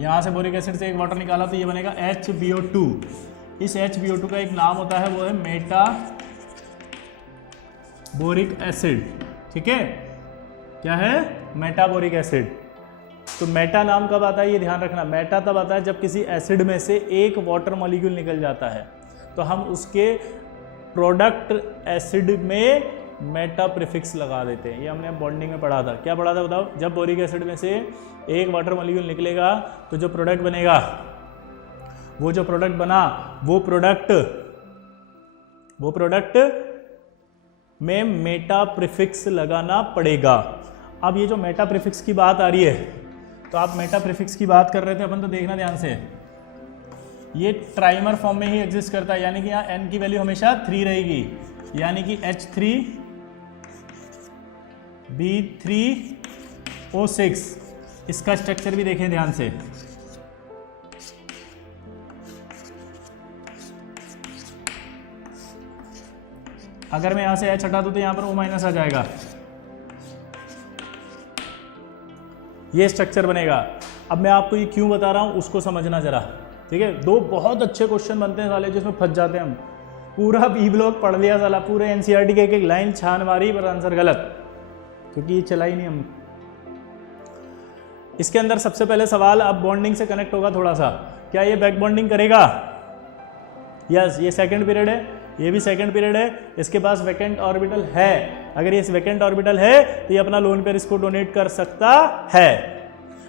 यहाँ से बोरिक एसिड से एक वाटर निकाला तो ये बनेगा HbO2। इस HbO2 का एक नाम होता है, वो है मेटा बोरिक एसिड। ठीक है, क्या है? मेटाबोरिक एसिड। तो मेटा नाम कब आता है ये ध्यान रखना, मेटा तब आता है जब किसी एसिड में से एक वाटर मॉलिक्यूल निकल जाता है तो हम उसके प्रोडक्ट एसिड में मेटा प्रीफिक्स लगा देते हैं। ये हमने बॉन्डिंग में पढ़ा था। क्या पढ़ा था बताओ? जब बोरिक एसिड में से एक वाटर मॉलिक्यूल निकलेगा तो जो प्रोडक्ट बनेगा, वो जो प्रोडक्ट बना वो प्रोडक्ट में मेटा प्रीफिक्स लगाना पड़ेगा। अब ये जो मेटा प्रीफिक्स की बात आ रही है, तो आप मेटा प्रीफिक्स की बात कर रहे थे अपन, तो देखना ध्यान से, ये ट्राइमर फॉर्म में ही एग्जिस्ट करता है, यानी कि यहाँ n की वैल्यू हमेशा 3 रहेगी, यानी कि H3B3O6। इसका स्ट्रक्चर भी देखें ध्यान से, अगर मैं यहां से H हटा दूं तो यहां पर O- आ जाएगा, ये स्ट्रक्चर बनेगा। अब मैं आपको ये क्यों बता रहा हूं उसको समझना जरा, ठीक है? दो बहुत अच्छे क्वेश्चन बनते हैं साले जिसमें फंस जाते हैं हम। पूरा बी ब्लॉक पढ़ लिया साला, पूरे एनसीईआरटी के एक लाइन छान मारी पर आंसर गलत, क्योंकि ये चला ही नहीं हम। इसके अंदर सबसे पहले सवाल अब बॉन्डिंग से कनेक्ट होगा थोड़ा सा, क्या ये बैक बॉन्डिंग करेगा? यस, ये सेकंड पीरियड है, ये भी सेकंड पीरियड है, इसके पास वैकेंट ऑर्बिटल है। अगर ये वैकेंट ऑर्बिटल है तो ये अपना लोन पेयर इसको डोनेट कर सकता है।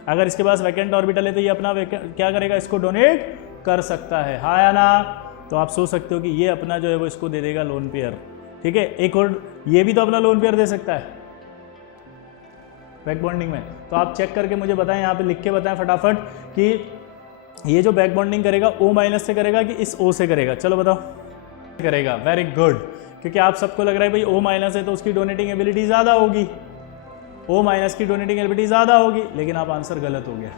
अगर इसके पास वैकेंट ऑर्बिटल है तो ये अपना क्या करेगा? इसको डोनेट कर सकता है, हाँ या ना? तो आप सोच सकते हो कि ये अपना जो है वो इसको दे देगा लोन पेयर, ठीक है? एक और ये भी तो अपना लोन पेयर दे सकता है बैक बॉन्डिंग में। तो आप चेक करके मुझे बताएं, यहाँ पे लिख के बताएं फटाफट कि ये जो बैक बॉन्डिंग करेगा O- से करेगा कि इस O से करेगा? चलो बताओ। करेगा, वेरी गुड, क्योंकि आप सबको लग रहा है भाई O- है तो उसकी डोनेटिंग एबिलिटी ज़्यादा होगी, O- की डोनेटिंग एबिलिटी ज़्यादा होगी, लेकिन आप आंसर गलत हो गया।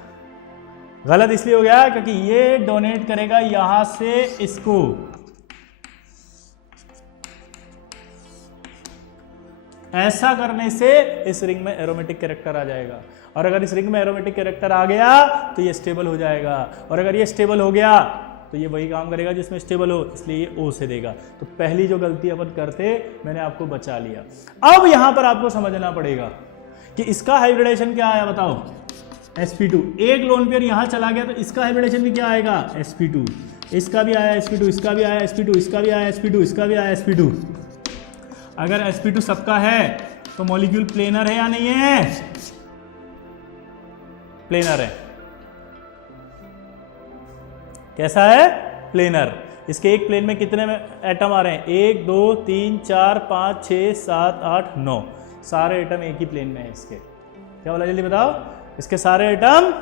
गलत इसलिए हो गया क्योंकि ये डोनेट करेगा यहां से इसको, ऐसा करने से इस रिंग में एरोमेटिक कैरेक्टर आ जाएगा, और अगर इस रिंग में एरोमेटिक कैरेक्टर आ गया तो ये स्टेबल हो जाएगा, और अगर ये स्टेबल हो गया तो ये वही काम करेगा जिसमें स्टेबल हो, इसलिए ये O से देगा। तो पहली जो गलती अपन करते मैंने आपको बचा लिया। अब यहां पर आपको समझना पड़ेगा कि इसका हाइब्रिडेशन क्या आया बताओ? sp2। एक लोन पेयर यहां चला गया तो इसका हाइब्रिडेशन भी क्या आएगा? sp2। इसका भी आया sp2, इसका भी आया sp2, इसका भी आया sp2, इसका भी आया sp2। अगर sp2 सबका है तो मॉलिक्यूल प्लेनर है या नहीं है? प्लेनर है। कैसा है? प्लेनर। इसके एक प्लेन में कितने एटम आ रहे हैं? 1 2 3 4 5 6 7 8 9, सारे एटम एक ही प्लेन में है इसके। क्या बोला जल्दी बताओ? इसके सारे एटम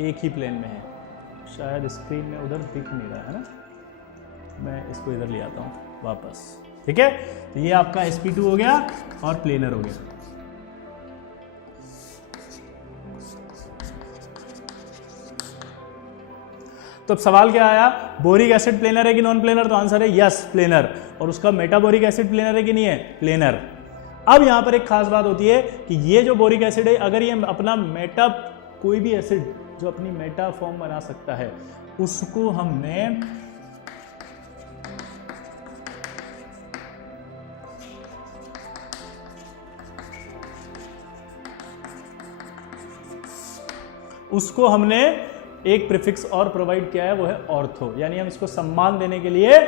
एक ही प्लेन में है। शायद स्क्रीन में उधर दिख नहीं रहा है ना, मैं इसको इधर ले आता हूँ वापस, ठीक है? तो ये आपका sp2 हो गया और प्लेनर हो गया। तो अब सवाल क्या आया? बोरिक एसिड प्लेनर है कि नॉन प्लेनर? तो आंसर है यस, प्लेनर। और उसका मेटाबोरिक एसिड प्लेनर है कि नहीं है? प्लेनर। अब यहां पर एक खास बात होती है कि ये जो बोरिक एसिड है, अगर ये अपना मेटा, कोई भी एसिड जो अपनी मेटा फॉर्म बना सकता है, उसको हमने एक प्रीफिक्स और प्रोवाइड किया है, वो है ऑर्थो। यानी हम इसको सम्मान देने के लिए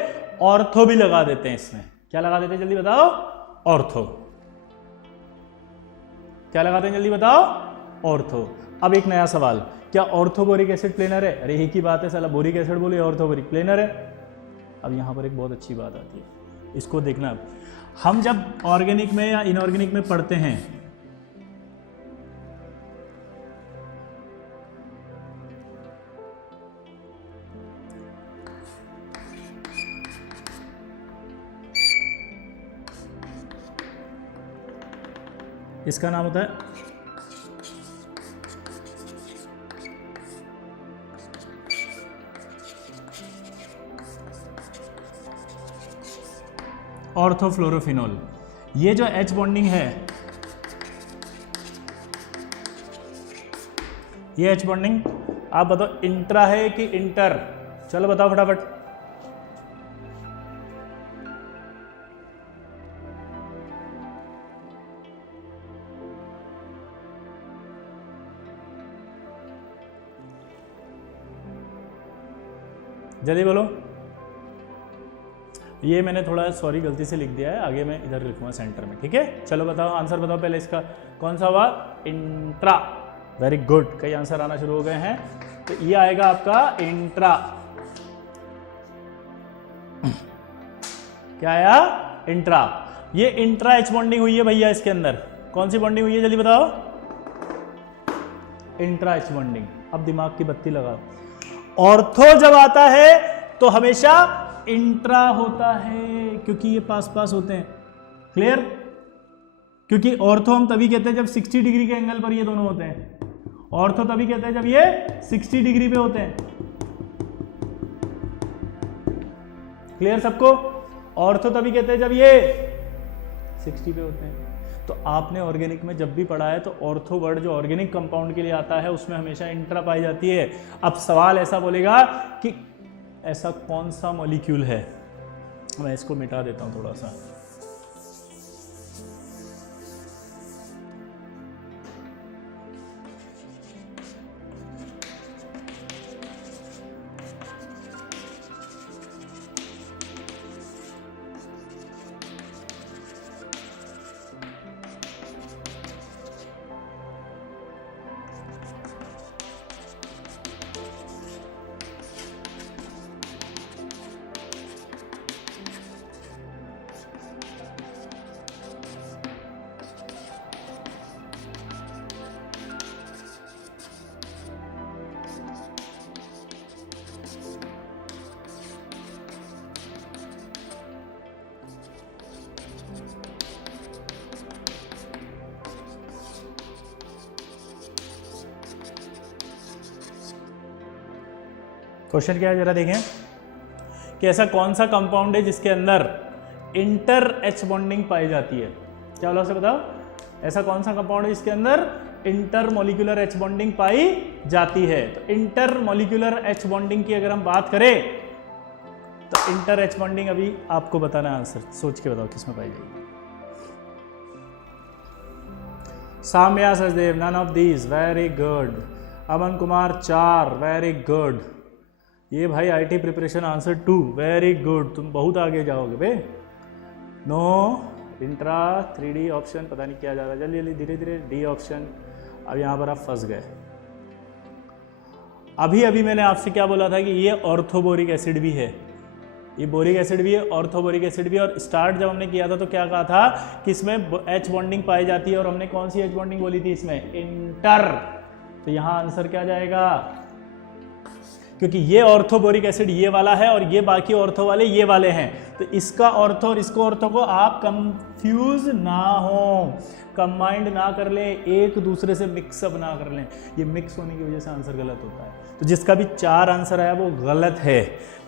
ऑर्थो भी लगा देते हैं इसमें। क्या लगा देते हैं जल्दी बताओ? ऑर्थो। क्या लगाते हैं जल्दी बताओ? ऑर्थो। अब एक नया सवाल, क्या ऑर्थोबोरिक एसिड प्लेनर है? अरे एक ही बात है साला, बोरिक एसिड बोले ऑर्थोबोरिक प्लेनर है। अब यहां पर एक बहुत अच्छी बात आती है, इसको देखना। हम जब ऑर्गेनिक में या इनऑर्गेनिक में पढ़ते हैं, इसका नाम होता है ऑर्थोफ्लोरोफिनोल। ये जो H बॉन्डिंग है, ये H बॉन्डिंग आप बताओ इंट्रा है कि इंटर? चलो बताओ फटाफट। जल्दी बोलो। ये मैंने थोड़ा सॉरी गलती से लिख दिया है, आगे मैं इधर लिखूंगा सेंटर में, ठीक है। चलो बताओ, आंसर बताओ पहले इसका कौन सा हुआ, इंट्रा। वेरी गुड, कई आंसर आना शुरू हो गए हैं। तो ये आएगा आपका इंट्रा। क्या आया, इंट्रा। ये इंट्रा एच बॉन्डिंग हुई है भैया इसके अंदर। कौन सी बॉन्डिंग हुई है जल्दी बताओ, इंट्रा एच बॉन्डिंग। अब दिमाग की बत्ती लगाओ। ऑर्थो जब आता है तो हमेशा इंट्रा होता है, क्योंकि ये पास पास होते हैं। क्लियर? क्योंकि ऑर्थो हम तभी कहते हैं जब 60 डिग्री के एंगल पर ये दोनों होते हैं। ऑर्थो तभी कहते हैं जब ये 60 डिग्री पे होते हैं। क्लियर सबको? ऑर्थो तभी कहते हैं जब ये 60 पे होते हैं। तो आपने ऑर्गेनिक में जब भी पढ़ा है तो ऑर्थो वर्ड जो ऑर्गेनिक कंपाउंड के लिए आता है उसमें हमेशा इंट्रा पाई जाती है। अब सवाल ऐसा बोलेगा कि ऐसा कौन सा मॉलिक्यूल है, मैं इसको मिटा देता हूं थोड़ा सा। क्वेश्चन क्या है जरा देखें कि ऐसा कौन सा कंपाउंड है जिसके अंदर इंटर एच बॉन्डिंग पाई जाती है। क्या बोला, बताओ, ऐसा कौन सा कंपाउंड है जिसके अंदर इंटर मॉलिक्यूलर एच बॉन्डिंग पाई जाती है। तो इंटर मॉलिक्यूलर एच बॉन्डिंग की अगर हम बात करें तो इंटर एच बॉन्डिंग अभी आपको बताना है, आंसर सोच के बताओ किसमें पाई जाएगी। Samya Sachdev, none of these, very good. Aman Kumar 4, very good. ये भाई IT preparation answer 2, very good, तुम बहुत आगे जाओगे बे। नो इंट्रा 3D ऑप्शन, पता नहीं क्या जा रहा है, जल्दी जल्दी धीरे धीरे डी ऑप्शन। अब यहाँ पर आप फंस गए। अभी अभी मैंने आपसे क्या बोला था कि ये ऑर्थोबोरिक एसिड भी है, ये बोरिक एसिड भी है, ऑर्थोबोरिक एसिड भी है। और स्टार्ट जब हमने किया था तो क्या कहा था कि इसमें एच बॉन्डिंग पाई जाती है, और हमने कौन सी एच बॉन्डिंग बोली थी इसमें, इंटर। तो यहाँ आंसर क्या जाएगा, क्योंकि ये ऑर्थोबोरिक एसिड ये वाला है और ये बाकी ऑर्थो वाले ये वाले हैं। तो इसका ऑर्थो और इसको ऑर्थो को आप कंफ्यूज ना हो, कंबाइंड ना कर लें, एक दूसरे से मिक्सअप ना कर लें। ये मिक्स होने की वजह से आंसर गलत होता है। तो जिसका भी 4 आंसर आया वो गलत है।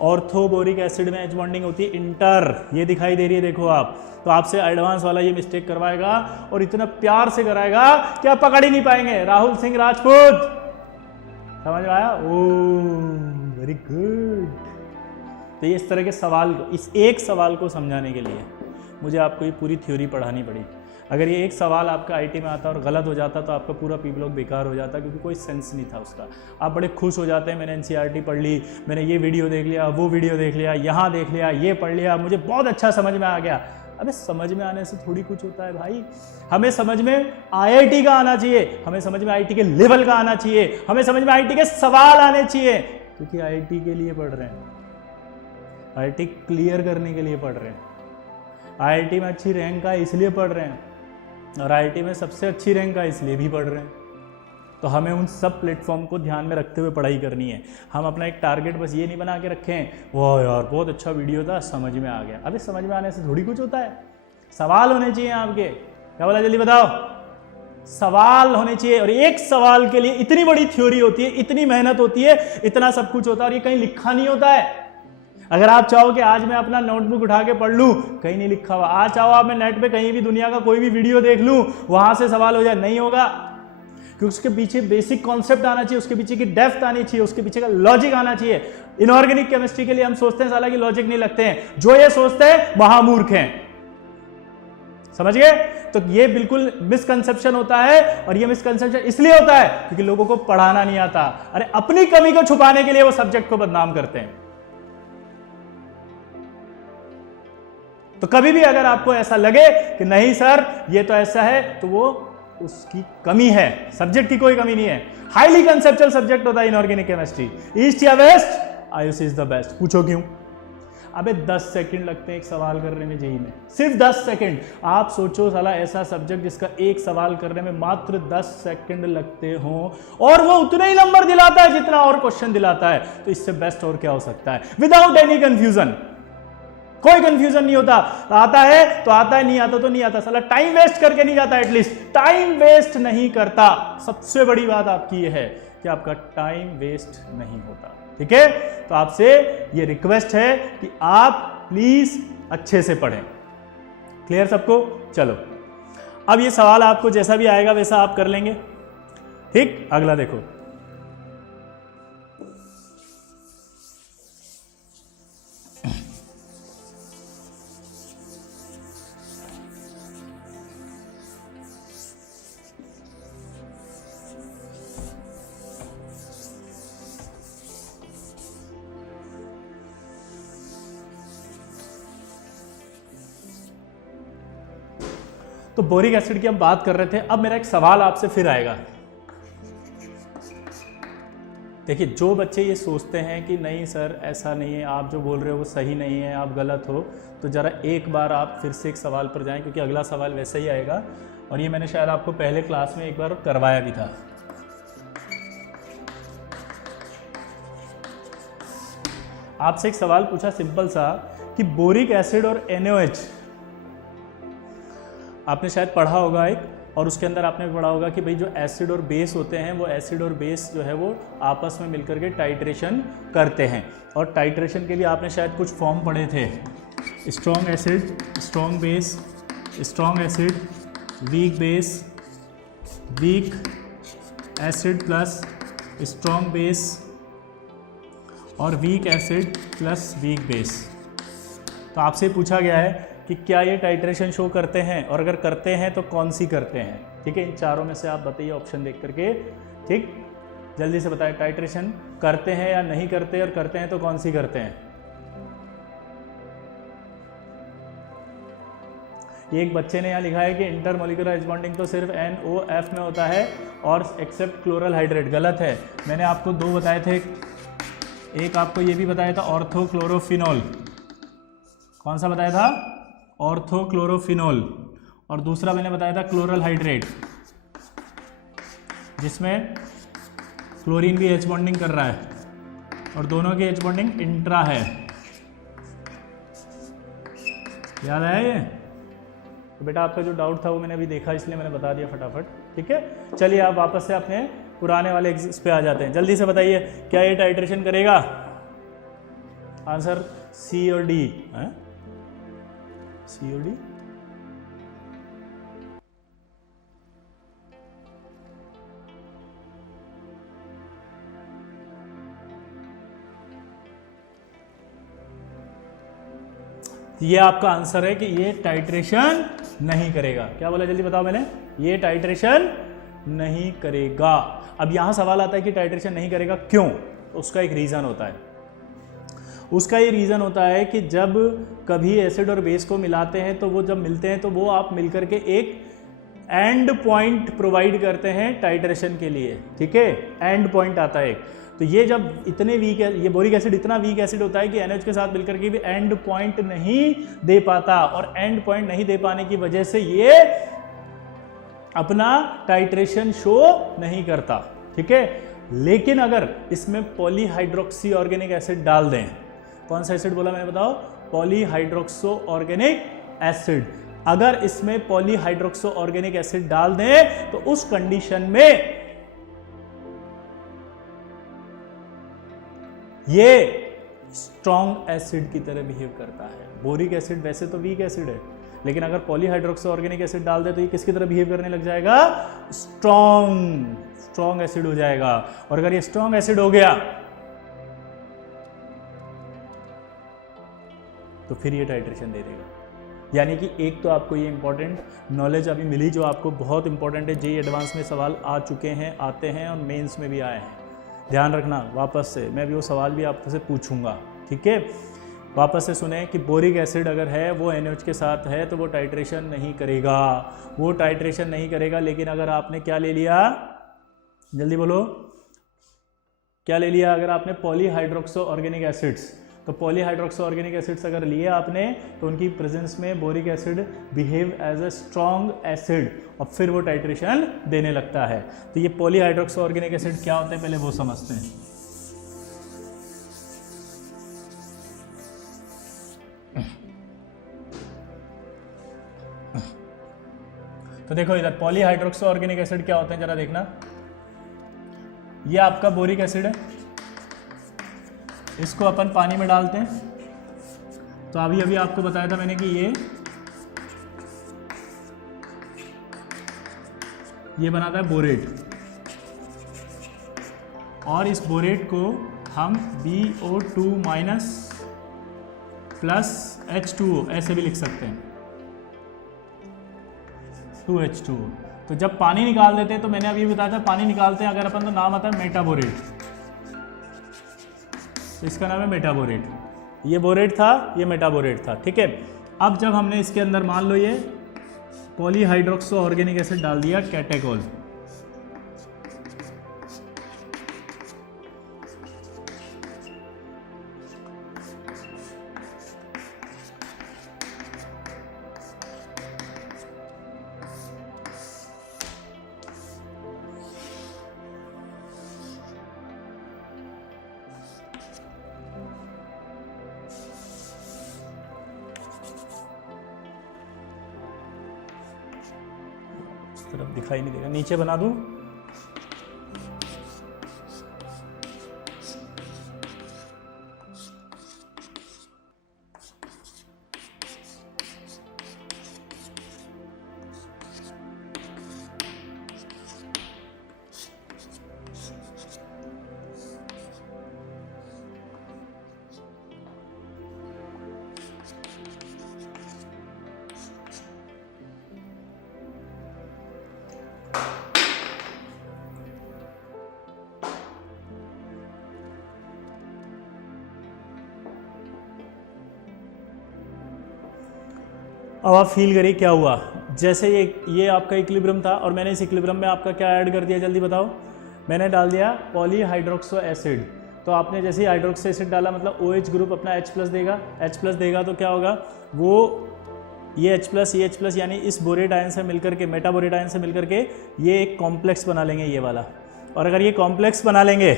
ऑर्थोबोरिक एसिड में एच बॉन्डिंग होती है इंटर, ये दिखाई दे रही है देखो आप। तो आपसे एडवांस वाला ये मिस्टेक करवाएगा और इतना प्यार से कराएगा कि आप पकड़ ही नहीं पाएंगे। राहुल सिंह राजपूत, समझ में आया? ओ वेरी गुड। तो ये इस तरह के सवाल को, इस एक सवाल को समझाने के लिए मुझे आपको ये पूरी थ्योरी पढ़ानी पड़ी। अगर ये एक सवाल आपका आईटी में आता और गलत हो जाता तो आपका पूरा पी ब्लॉक बेकार हो जाता, क्योंकि कोई सेंस नहीं था उसका। आप बड़े खुश हो जाते हैं, मैंने एनसीईआरटी पढ़ ली, मैंने ये वीडियो देख लिया, वो वीडियो देख लिया, यहाँ देख लिया, ये पढ़ लिया, मुझे बहुत अच्छा समझ में आ गया। अबे समझ में आने से थोड़ी कुछ होता है भाई। हमें समझ में आईआईटी का आना चाहिए, हमें समझ में आईआईटी के लेवल का आना चाहिए, हमें समझ में आईआईटी के सवाल आने चाहिए, क्योंकि आईआईटी के लिए पढ़ रहे हैं, आईआईटी क्लियर करने के लिए पढ़ रहे हैं, आईआईटी में अच्छी रैंक का इसलिए पढ़ रहे हैं, और आईआईटी में सबसे अच्छी रैंक का इसलिए भी पढ़ रहे हैं। तो हमें उन सब प्लेटफॉर्म को ध्यान में रखते हुए पढ़ाई करनी है। हम अपना एक टारगेट बस ये नहीं बना के रखें, वाह यार बहुत अच्छा वीडियो था, समझ में आ गया। अबे समझ में आने से थोड़ी कुछ होता है, सवाल होने चाहिए आपके। क्या बोला, जल्दी बताओ? सवाल होने चाहिए। और एक सवाल के लिए इतनी बड़ी थ्योरी होती है, इतनी मेहनत होती है, इतना सब कुछ होता है, और ये कहीं लिखा नहीं होता है। अगर आप चाहो कि आज मैं अपना नोटबुक उठा के पढ़ लूं, कहीं नहीं लिखा हुआ। आज चाहो आप मैं नेट पे कहीं भी दुनिया का कोई भी वीडियो देख लूं, वहां से सवाल हो जाए, नहीं होगा। क्योंकि उसके पीछे बेसिक कॉन्सेप्ट आना चाहिए, उसके पीछे की डेप्थ आनी चाहिए, उसके पीछे का लॉजिक आना चाहिए। इनऑर्गेनिक केमिस्ट्री के लिए हम सोचते हैं साला कि लॉजिक नहीं लगते हैं, जो ये सोचते हैं महामूर्ख हैं। समझ गए? तो ये बिल्कुल मिसकंसेप्शन होता है, और ये मिसकंसेप्शन इसलिए होता है क्योंकि लोगों को पढ़ाना नहीं आता। अरे अपनी कमी को छुपाने के लिए वो सब्जेक्ट को बदनाम करते हैं। तो कभी भी अगर आपको ऐसा लगे कि नहीं सर ये तो ऐसा है, तो वो उसकी कमी है, सब्जेक्ट की कोई कमी नहीं है। हाईली कंसेप्चुअल सब्जेक्ट होता है इनऑर्गेनिक केमिस्ट्री। ईस्ट या west, Ayush is the best. पूछो क्यों? अबे 10 सेकंड लगते हैं एक सवाल करने में जेईई में, सिर्फ 10 सेकंड। आप सोचो साला ऐसा सब्जेक्ट जिसका एक सवाल करने में मात्र 10 सेकंड लगते हो और वो उतना ही नंबर दिलाता है जितना और क्वेश्चन दिलाता है, तो इससे बेस्ट और क्या हो सकता है? विदाउट एनी कंफ्यूजन, कोई कंफ्यूजन नहीं होता। आता है तो आता है, नहीं आता तो नहीं आता। साला टाइम वेस्ट करके नहीं जाता, एटलीस्ट टाइम वेस्ट नहीं करता। सबसे बड़ी बात आपकी ये है कि आपका टाइम वेस्ट नहीं होता। ठीक है, तो आपसे ये रिक्वेस्ट है कि आप प्लीज अच्छे से पढ़ें। क्लियर सबको? चलो अब ये सवाल आपको जैसा भी आएगा वैसा आप कर लेंगे। ठीक, अगला देखो। तो बोरिक एसिड की हम बात कर रहे थे। अब मेरा एक सवाल आपसे फिर आएगा। देखिए, जो बच्चे ये सोचते हैं कि नहीं सर ऐसा नहीं है, आप जो बोल रहे हो वो सही नहीं है, आप गलत हो, तो ज़रा एक बार आप फिर से एक सवाल पर जाएं, क्योंकि अगला सवाल वैसे ही आएगा और ये मैंने शायद आपको पहले क्लास में एक बार करवाया भी था। आपसे एक सवाल पूछा सिंपल सा कि बोरिक एसिड और NaOH आपने शायद पढ़ा होगा एक, और उसके अंदर आपने पढ़ा होगा कि भाई जो एसिड और बेस होते हैं वो एसिड और बेस जो है वो आपस में मिलकर के टाइट्रेशन करते हैं। और टाइट्रेशन के लिए आपने शायद कुछ फॉर्म पढ़े थे, strong acid, strong base, strong acid, weak base, weak acid plus strong base, और weak acid plus weak base. तो आपसे पूछा गया है कि क्या ये टाइट्रेशन शो करते हैं, और अगर करते हैं तो कौन सी करते हैं। ठीक है, इन चारों में से आप बताइए ऑप्शन देख करके। ठीक, जल्दी से बताएं, टाइट्रेशन करते हैं या नहीं करते, और करते हैं तो कौन सी करते हैं। ये एक बच्चे ने यहाँ लिखा है कि इंटरमोलिकुलर एच बॉन्डिंग तो सिर्फ NOF में होता है और एक्सेप्ट क्लोरल हाइड्रेट। गलत है, मैंने आपको दो बताए थे। एक आपको ये भी बताया था ऑर्थोक्लोरोफिनॉल, कौन सा बताया था? ऑर्थोक्लोरोफिनॉल। और दूसरा मैंने बताया था क्लोरल हाइड्रेट, जिसमें क्लोरीन भी एच बॉन्डिंग कर रहा है और दोनों की एच बॉन्डिंग इंट्रा है। याद आया ये? तो बेटा आपका जो डाउट था वो मैंने अभी देखा, इसलिए मैंने बता दिया फटाफट। ठीक है, चलिए आप वापस से अपने पुराने वाले इस पे आ जाते हैं। जल्दी से बताइए, क्या ये टाइट्रेशन करेगा? आंसर सी और डी है, सी और डी। ये आपका आंसर है कि ये टाइट्रेशन नहीं करेगा। क्या बोला, जल्दी बताओ मैंने? ये टाइट्रेशन नहीं करेगा। अब यहां सवाल आता है कि टाइट्रेशन नहीं करेगा क्यों? तो उसका एक रीजन होता है। उसका ये रीज़न होता है कि जब कभी एसिड और बेस को मिलाते हैं तो वो जब मिलते हैं तो वो आप मिलकर के एक एंड पॉइंट प्रोवाइड करते हैं टाइट्रेशन के लिए। ठीक है, एंड पॉइंट आता है एक। तो ये जब इतने वीक है, ये बोरिक एसिड इतना वीक एसिड होता है कि NH के साथ मिलकर के भी एंड पॉइंट नहीं दे पाता, और एंड पॉइंट नहीं दे पाने की वजह से ये अपना टाइट्रेशन शो नहीं करता। ठीक है, लेकिन अगर इसमें पॉलीहाइड्रोक्सी ऑर्गेनिक एसिड डाल दें, कौन सा एसिड बोला मैंने, बताओ? पॉलीहाइड्रोक्सो ऑर्गेनिक एसिड। अगर इसमें पॉलीहाइड्रोक्सो ऑर्गेनिक एसिड डाल दें तो उस कंडीशन में ये स्ट्रॉन्ग एसिड की तरह बिहेव करता है। बोरिक एसिड वैसे तो वीक एसिड है, लेकिन अगर पॉलीहाइड्रोक्सो ऑर्गेनिक एसिड डाल दे तो ये किसकी तरह बिहेव करने लग जाएगा? स्ट्रॉन्ग एसिड हो जाएगा। और अगर ये स्ट्रॉन्ग एसिड हो गया तो फिर ये टाइट्रेशन दे देगा। यानी कि एक तो आपको ये इंपॉर्टेंट नॉलेज अभी मिली जो आपको बहुत इंपॉर्टेंट है। जेईई एडवांस में सवाल आ चुके हैं, आते हैं, और मेंस में भी आए हैं। ध्यान रखना, वापस से मैं भी वो सवाल भी आपसे पूछूंगा। ठीक है, वापस से सुने कि बोरिक एसिड अगर है वो NaOH के साथ है तो वो टाइट्रेशन नहीं करेगा, वो टाइट्रेशन नहीं करेगा। लेकिन अगर आपने क्या ले लिया, जल्दी बोलो, क्या ले लिया? अगर आपने पॉलीहाइड्रोक्सो ऑर्गेनिक एसिड्स, तो पॉलीहाइड्रोक्सो ऑर्गेनिक एसिड्स अगर लिए आपने तो उनकी प्रेजेंस में boric acid behave as a strong acid और फिर वो टाइट्रेशन देने लगता है। तो ये पॉलीहाइड्रोक्सो ऑर्गेनिक एसिड क्या होते हैं पहले वो समझते हैं। तो देखो इधर पॉलीहाइड्रोक्सो ऑर्गेनिक एसिड क्या होते हैं जरा देखना। ये आपका बोरिक एसिड है, इसको अपन पानी में डालते हैं। तो अभी अभी आपको बताया था मैंने कि ये बनाता है बोरेट, और इस बोरेट को हम BO2 माइनस प्लस H2O ऐसे भी लिख सकते हैं, 2H2O। तो जब पानी निकाल देते हैं, तो मैंने अभी बताया था पानी निकालते हैं अगर अपन, तो नाम आता है मेटाबोरेट। इसका नाम है मेटाबोरेट। ये बोरेट था, ये मेटाबोरेट था, ठीक है। अब जब हमने इसके अंदर मान लो ये पॉलीहाइड्रोक्सो ऑर्गेनिक एसिड डाल दिया, कैटेकोल, तरफ दिखाई नहीं देगा, नीचे बना दूं। अब आप फील करिए क्या हुआ। जैसे ये आपका इक्विलिब्रियम था और मैंने इस इक्विलिब्रियम में आपका क्या ऐड कर दिया, जल्दी बताओ। मैंने डाल दिया पॉलीहाइड्रोक्सो एसिड। तो आपने जैसे ही हाइड्रोक्सो एसिड डाला मतलब OH ग्रुप अपना H+ देगा, H+ देगा तो क्या होगा, वो ये H+ यानी इस बोरेट आयन से मिलकर के, मेटाबोरेट आयन से मिलकर के ये एक कॉम्प्लेक्स बना लेंगे, ये वाला। और अगर ये कॉम्प्लेक्स बना लेंगे,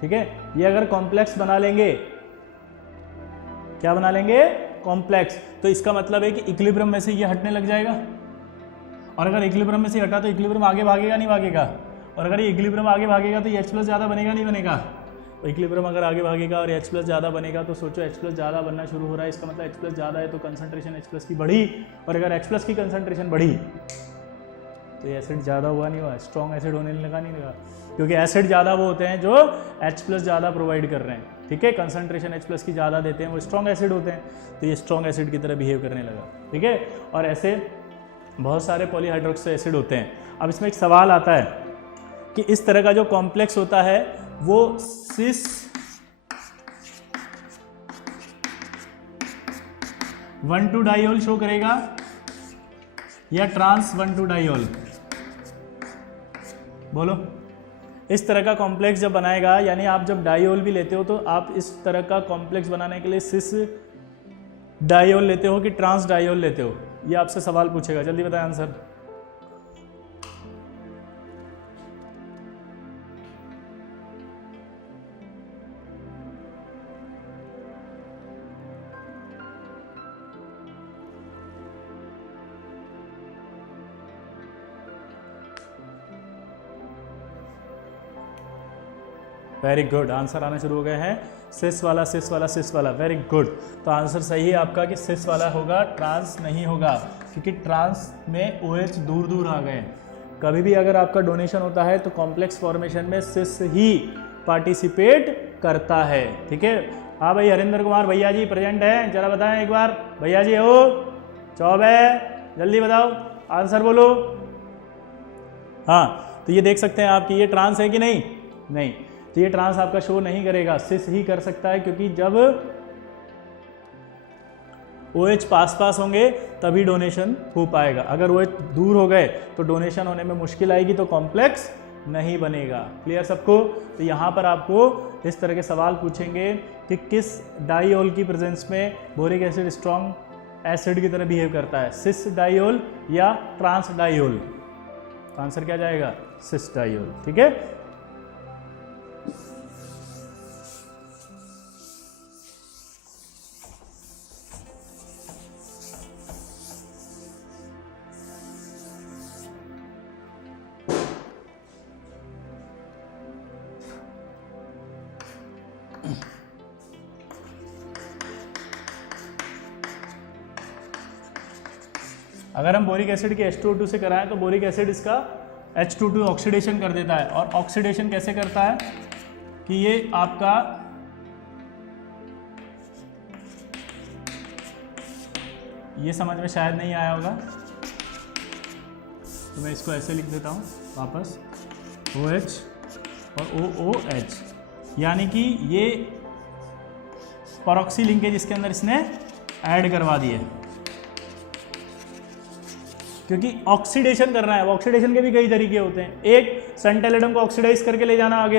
ठीक है, ये अगर कॉम्प्लेक्स बना लेंगे, क्या बना लेंगे, कॉम्प्लेक्स, तो इसका मतलब है कि इक्विलिब्रियम में से ये हटने लग जाएगा। और अगर इक्विलिब्रियम में से हटा तो इक्विलिब्रियम आगे भागेगा नहीं भागेगा, और अगर ये इक्विलिब्रियम आगे भागेगा तो ये H+ ज़्यादा बनेगा नहीं बनेगा। तो इक्विलिब्रियम अगर आगे भागेगा और H+ ज़्यादा बनेगा तो सोचो H+ ज़्यादा बनना शुरू हो रहा है, इसका मतलब H+ ज़्यादा है तो कंसंट्रेशन H+ की बढ़ी, और अगर H+ की कंसंट्रेशन बढ़ी तो ये एसिड ज़्यादा हुआ नहीं हुआ, स्ट्रॉन्ग एसिड होने लगा नहीं लगा, क्योंकि एसिड ज़्यादा वो होते हैं जो H+ ज़्यादा प्रोवाइड कर रहे हैं, ठीक है, कंसंट्रेशन H+ की ज़्यादा देते हैं, वो स्ट्रॉन्ग एसिड होते हैं, तो ये स्ट्रॉन्ग एसिड की तरह बिहेव करने लगा, ठीक है। और ऐसे बहुत सारे पॉलीहाइड्रोक्सो एसिड होते हैं। अब इसमें एक सवाल आता है कि इस तरह का जो कॉम्प्लेक्स होता है वो सिस 1,2 डाइऑल शो करेगा या ट्रांस 1,2 डाइऑल, बोलो। इस तरह का कॉम्प्लेक्स जब बनाएगा, यानी आप जब डाइऑल भी लेते हो तो आप इस तरह का कॉम्प्लेक्स बनाने के लिए सिस डाइऑल लेते हो कि ट्रांस डाइऑल लेते हो, ये आपसे सवाल पूछेगा, जल्दी बताएं आंसर। वेरी गुड, आंसर आना शुरू हो गए हैं। सिस वाला सिस वाला सिस वाला, वेरी गुड। तो आंसर सही है आपका कि सिस वाला होगा, ट्रांस नहीं होगा, क्योंकि ट्रांस में OH दूर दूर आ गए। कभी भी अगर आपका डोनेशन होता है तो कॉम्प्लेक्स फॉर्मेशन में सिस ही पार्टिसिपेट करता है, ठीक है। हाँ भाई, हरिंदर कुमार भैया जी प्रेजेंट है, जरा बताएं एक बार, भैया जी हो, चौबे जल्दी बताओ, आंसर बोलो। हाँ, तो ये देख सकते हैं आप कि ये ट्रांस है कि नहीं, नहीं। तो ये ट्रांस आपका शो नहीं करेगा, सिस ही कर सकता है, क्योंकि जब OH पास पास होंगे तभी डोनेशन हो पाएगा। अगर OH दूर हो गए तो डोनेशन होने में मुश्किल आएगी, तो कॉम्प्लेक्स नहीं बनेगा। क्लियर सबको? तो यहाँ पर आपको इस तरह के सवाल पूछेंगे कि किस डाइऑल की प्रेजेंस में बोरिक एसिड स्ट्रॉन्ग एसिड की तरह बिहेव करता है, सिस डाइऑल या ट्रांस डाइऑल। तो आंसर क्या जाएगा? सिस डाइऑल। ठीक है, अगर हम बोरिक एसिड के H2O2 से कराएं तो बोरिक एसिड इसका H2 ऑक्सीडेशन कर देता है। और ऑक्सीडेशन कैसे करता है कि ये आपका ये समझ में शायद नहीं आया होगा, तो मैं इसको ऐसे लिख देता हूँ वापस, OH और OOH, यानी कि ये परऑक्सी लिंकेज इसके अंदर इसने ऐड करवा दिए, क्योंकि ऑक्सीडेशन करना है। ऑक्सीडेशन के भी कई तरीके होते हैं। एक सेंट्रल एटम को ऑक्सीडाइज करके ले जाना आगे,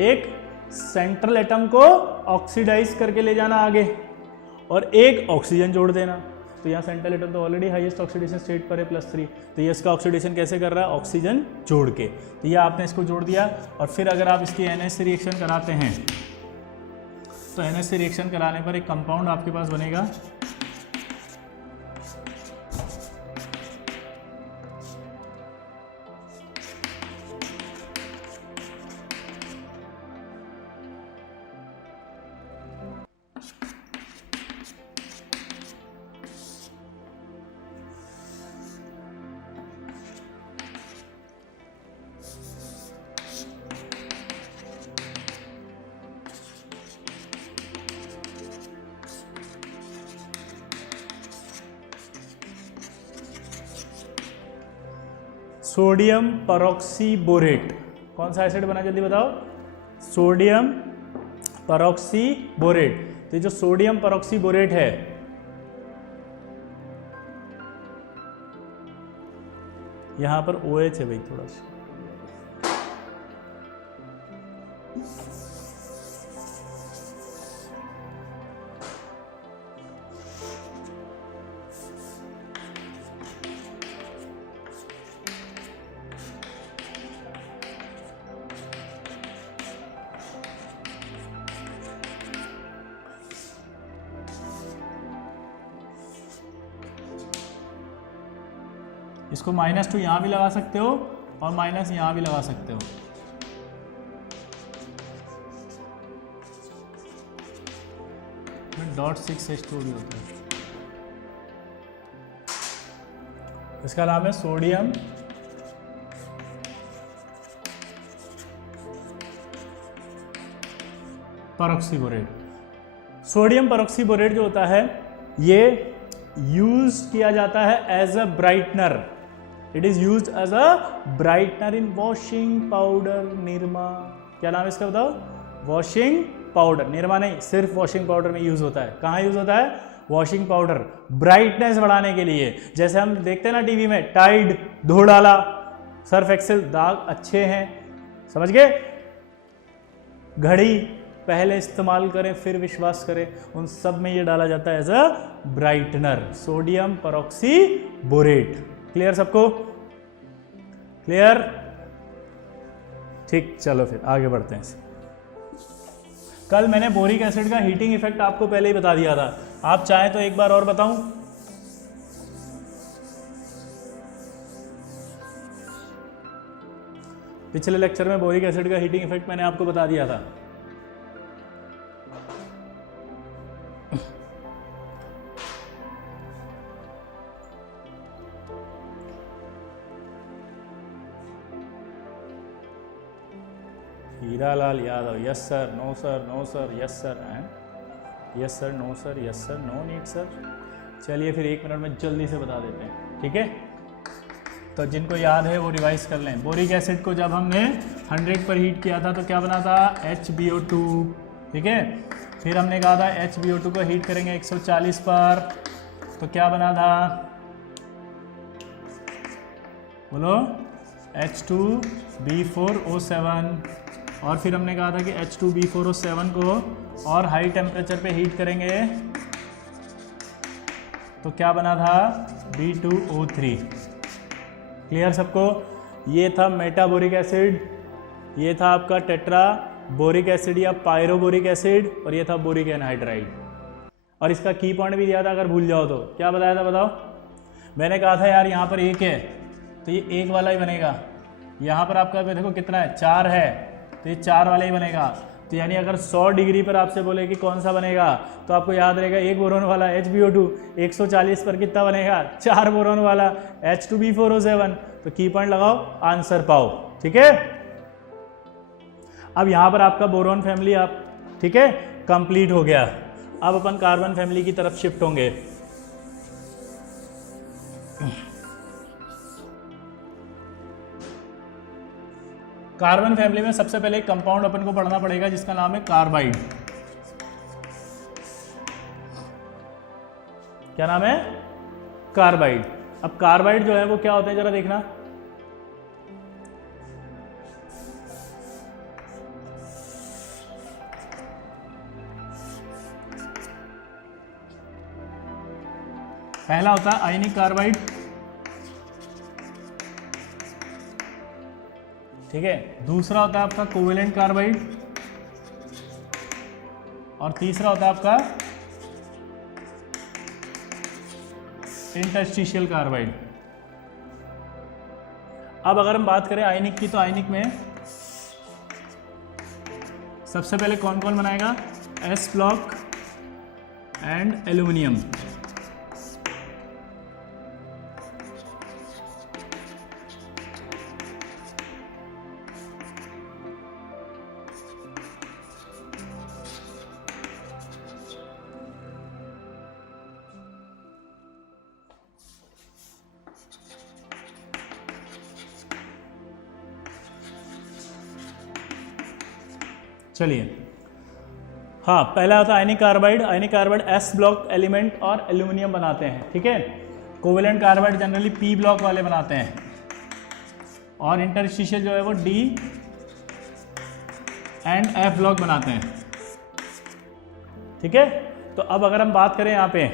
एक सेंट्रल एटम को ऑक्सीडाइज करके ले जाना आगे, और एक ऑक्सीजन जोड़ देना। तो यहाँ सेंट्रल एटम तो ऑलरेडी हाईएस्ट ऑक्सीडेशन स्टेट पर है +3, तो ये इसका ऑक्सीडेशन कैसे कर रहा है? ऑक्सीजन जोड़ के। तो ये आपने इसको जोड़ दिया, और फिर अगर आप इसकी NH से रिएक्शन कराते हैं तो NH से रिएक्शन कराने पर एक कंपाउंड आपके पास बनेगा, सोडियम परऑक्सीबोरेट। कौन सा एसिड बना जल्दी बताओ? सोडियम परऑक्सीबोरेट। तो जो सोडियम परऑक्सीबोरेट है, यहां पर OH है भाई थोड़ा सा, इसको -2 यहाँ भी लगा सकते हो और माइनस यहाँ भी लगा सकते हो। .6H2 भी होता है। इसका नाम है सोडियम परऑक्सीबोरेट। सोडियम परऑक्सीबोरेट जो होता है ये यूज किया जाता है as a brightener. It is used as a brightener in washing powder, Nirma. क्या नाम है इसका बताओ? Washing powder. निरमा नहीं, सिर्फ वॉशिंग पाउडर में यूज होता है। कहाँ यूज होता है? वॉशिंग पाउडर, ब्राइटनेस बढ़ाने के लिए। जैसे हम देखते हैं ना टीवी में, टाइड धो डाला, सर्फ एक्सेल, दाग अच्छे हैं, समझ गए? घड़ी पहले इस्तेमाल करें फिर विश्वास करें, उन सब में ये डाला जाता है as a brightener, sodium peroxyborate. Clear सबको? क्लियर? ठीक, चलो फिर आगे बढ़ते हैं। कल मैंने बोरिक एसिड का हीटिंग इफेक्ट आपको पहले ही बता दिया था, आप चाहें तो एक बार और बताऊं? पिछले लेक्चर में बोरिक एसिड का हीटिंग इफेक्ट मैंने आपको बता दिया था। Hiralal Yadav, yes sir, no sir, no sir, yes sir, yes sir, no sir, yes sir, no need sir. चलिए फिर 1 मिनट में जल्दी से बता देते हैं, ठीक है? तो जिनको याद है वो रिवाइज कर लें। बोरिक एसिड को जब हमने 100 पर हीट किया था तो क्या बना था, HbO2, ठीक है। फिर हमने कहा था HbO2 को हीट करेंगे 140 पर तो क्या बना था, बोलो, H2B4O7। और फिर हमने कहा था कि H2B4O7 को और हाई टेम्परेचर पे हीट करेंगे तो क्या बना था, B2O3। क्लियर सबको। ये था मेटाबोरिक एसिड, ये था आपका टेट्रा बोरिक एसिड या पायरोबोरिक एसिड, और ये था बोरिक एनहाइड्राइड। और इसका की पॉइंट भी दिया था, अगर भूल जाओ तो क्या बताया था बताओ। मैंने कहा था यार यहाँ पर एक है तो ये एक वाला ही बनेगा, यहाँ पर आपका देखो कितना है, 4 है तो ये 4 वाला ही बनेगा। तो यानी अगर 100 डिग्री पर आपसे बोले कि कौन सा बनेगा तो आपको याद रहेगा एक बोरोन वाला HbO2, 140 पर कितना बनेगा, 4 बोरोन वाला H2B4O7। तो की पॉइंट लगाओ, आंसर पाओ, ठीक है। अब यहाँ पर आपका बोरोन फैमिली आप, ठीक है, कंप्लीट हो गया। अब अपन कार्बन फैमिली की तरफ शिफ्ट होंगे। कार्बन फैमिली में सबसे पहले एक कंपाउंड अपन को पढ़ना पड़ेगा जिसका नाम है कार्बाइड। क्या नाम है, कार्बाइड। अब कार्बाइड जो है वो क्या होते हैं जरा देखना। पहला होता है आयनिक कार्बाइड, ठीक है। दूसरा होता है आपका कोवेलेंट कार्बाइड, और तीसरा होता है आपका इंटरस्टिशियल कार्बाइड। अब अगर हम बात करें आयनिक की तो आयनिक में सबसे पहले कौन कौन बनाएगा, S ब्लॉक एंड एल्यूमिनियम। चलिए, हाँ, पहला होता है आयनिक कार्बाइड। आयनिक कार्बाइड S ब्लॉक एलिमेंट और एल्यूमिनियम बनाते हैं, ठीक है। Covalent carbide generally P block वाले बनाते हैं, और इंटरस्टिशियल जो है वो D एंड F ब्लॉक बनाते हैं, ठीक है। तो अब अगर हम बात करें यहाँ पे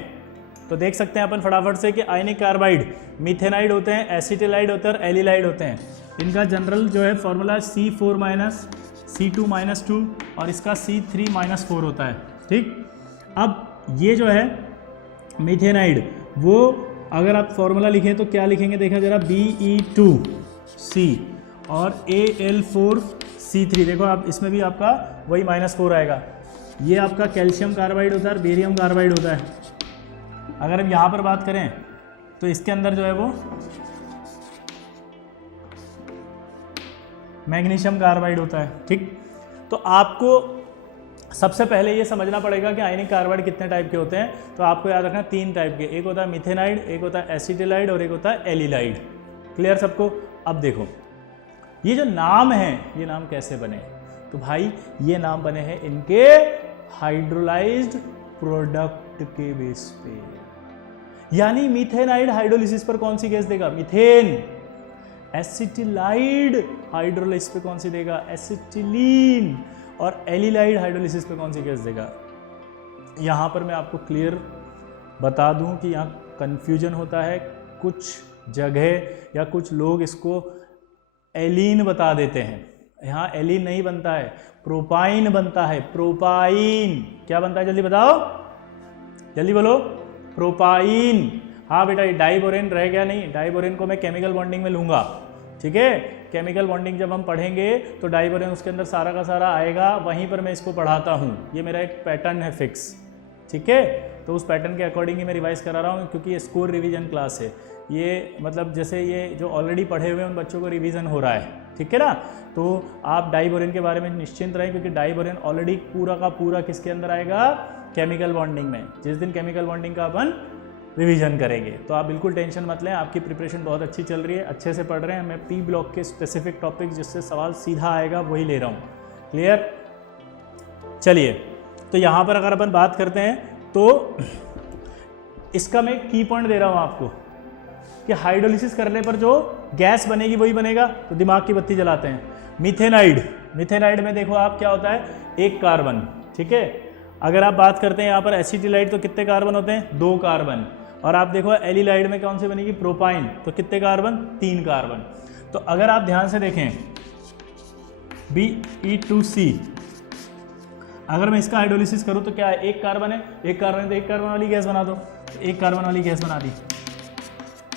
तो देख सकते हैं अपन फटाफट से कि आयनिक कार्बाइड मिथेनाइड होते हैं, एसिटिलाइड होते हैं और एलिलाइड होते हैं। इनका जनरल जो है फॉर्मूला C4- C2-2 और इसका C3-4 होता है, ठीक। अब ये जो है मिथेनाइड, वो अगर आप फॉर्मूला लिखें तो क्या लिखेंगे, देखा जरा, Be2C और Al4C3। देखो आप इसमें भी आपका वही -4 आएगा। ये आपका कैल्शियम कार्बाइड होता है और बेरियम कार्बाइड होता है। अगर हम यहाँ पर बात करें तो इसके अंदर जो है वो मैग्नीशियम कार्बाइड होता है, ठीक। तो आपको सबसे पहले ये समझना पड़ेगा कि आयनिक कार्बाइड कितने टाइप के होते हैं। तो आपको याद रखना 3 टाइप के, एक होता है मिथेनाइड, एक होता है एसिटिलाइड और एक होता है एलिलाइड। क्लियर सबको। अब देखो ये जो नाम है, ये नाम कैसे बने, तो भाई ये नाम बने हैं इनके हाइड्रोलाइज्ड प्रोडक्ट के बेस पे। यानी मिथेनाइड हाइड्रोलिसिस पर कौन सी गैस देगा, मीथेन। एसिटिलाइड हाइड्रोलिसिस पे कौन सी देगा, एसिटिलीन। और एलिलाइड हाइड्रोलिसिस पे कौन सी गैस देगा। यहाँ पर मैं आपको क्लियर बता दूं कि यहाँ कंफ्यूजन होता है, कुछ जगह या कुछ लोग इसको एलीन बता देते हैं। यहाँ एलीन नहीं बनता है, प्रोपाइन बनता है, प्रोपाइन। क्या बनता है जल्दी बताओ, जल्दी बोलो, प्रोपाइन। हाँ बेटा, ये डाइबोरेन रह गया नहीं, डाइबोरेन को मैं केमिकल बॉन्डिंग में लूँगा, ठीक है। केमिकल बॉन्डिंग जब हम पढ़ेंगे तो डाइबोरेन उसके अंदर सारा का सारा आएगा, वहीं पर मैं इसको पढ़ाता हूँ। ये मेरा एक पैटर्न है फिक्स, ठीक है। तो उस पैटर्न के अकॉर्डिंग ही मैं रिवाइज करा रहा हूँ, क्योंकि ये स्कोर रिवीजन क्लास है। ये मतलब जैसे ये जो ऑलरेडी पढ़े हुए हैं उन बच्चों को रिवीजन हो रहा है, ठीक है ना। तो आप डाइबोरेन के बारे में निश्चिंत रहें, क्योंकि डाइबोरेन ऑलरेडी पूरा का पूरा किसके अंदर आएगा, केमिकल बॉन्डिंग में। जिस दिन केमिकल बॉन्डिंग का अपन रिवीजन करेंगे। तो आप बिल्कुल टेंशन मत लें, आपकी प्रिपरेशन बहुत अच्छी चल रही है, अच्छे से पढ़ रहे हैं। मैं पी ब्लॉक के स्पेसिफिक टॉपिक जिससे सवाल सीधा आएगा वही ले रहा हूँ। क्लियर? चलिए, तो यहाँ पर अगर अपन बात करते हैं तो इसका मैं की पॉइंट दे रहा हूँ आपको कि हाइड्रोलिसिस करने पर जो गैस बनेगी वही बनेगा। तो दिमाग की बत्ती जलाते हैं। मीथेनाइड, मीथेनाइड में देखो आप क्या होता है, एक कार्बन, ठीक है। अगर आप बात करते हैं यहाँ पर एसिटिलाइड तो कितने कार्बन होते हैं, 2 कार्बन। और आप देखो एलिलाइड में कौन सी बनेगी, प्रोपाइन, तो कितने कार्बन, 3 कार्बन। तो अगर आप ध्यान से देखें Be2C, अगर मैं इसका हाइड्रोलिसिस करूँ तो क्या है, एक कार्बन है, एक कार्बन है तो एक कार्बन वाली गैस बना दो। तो एक कार्बन वाली गैस बना दी,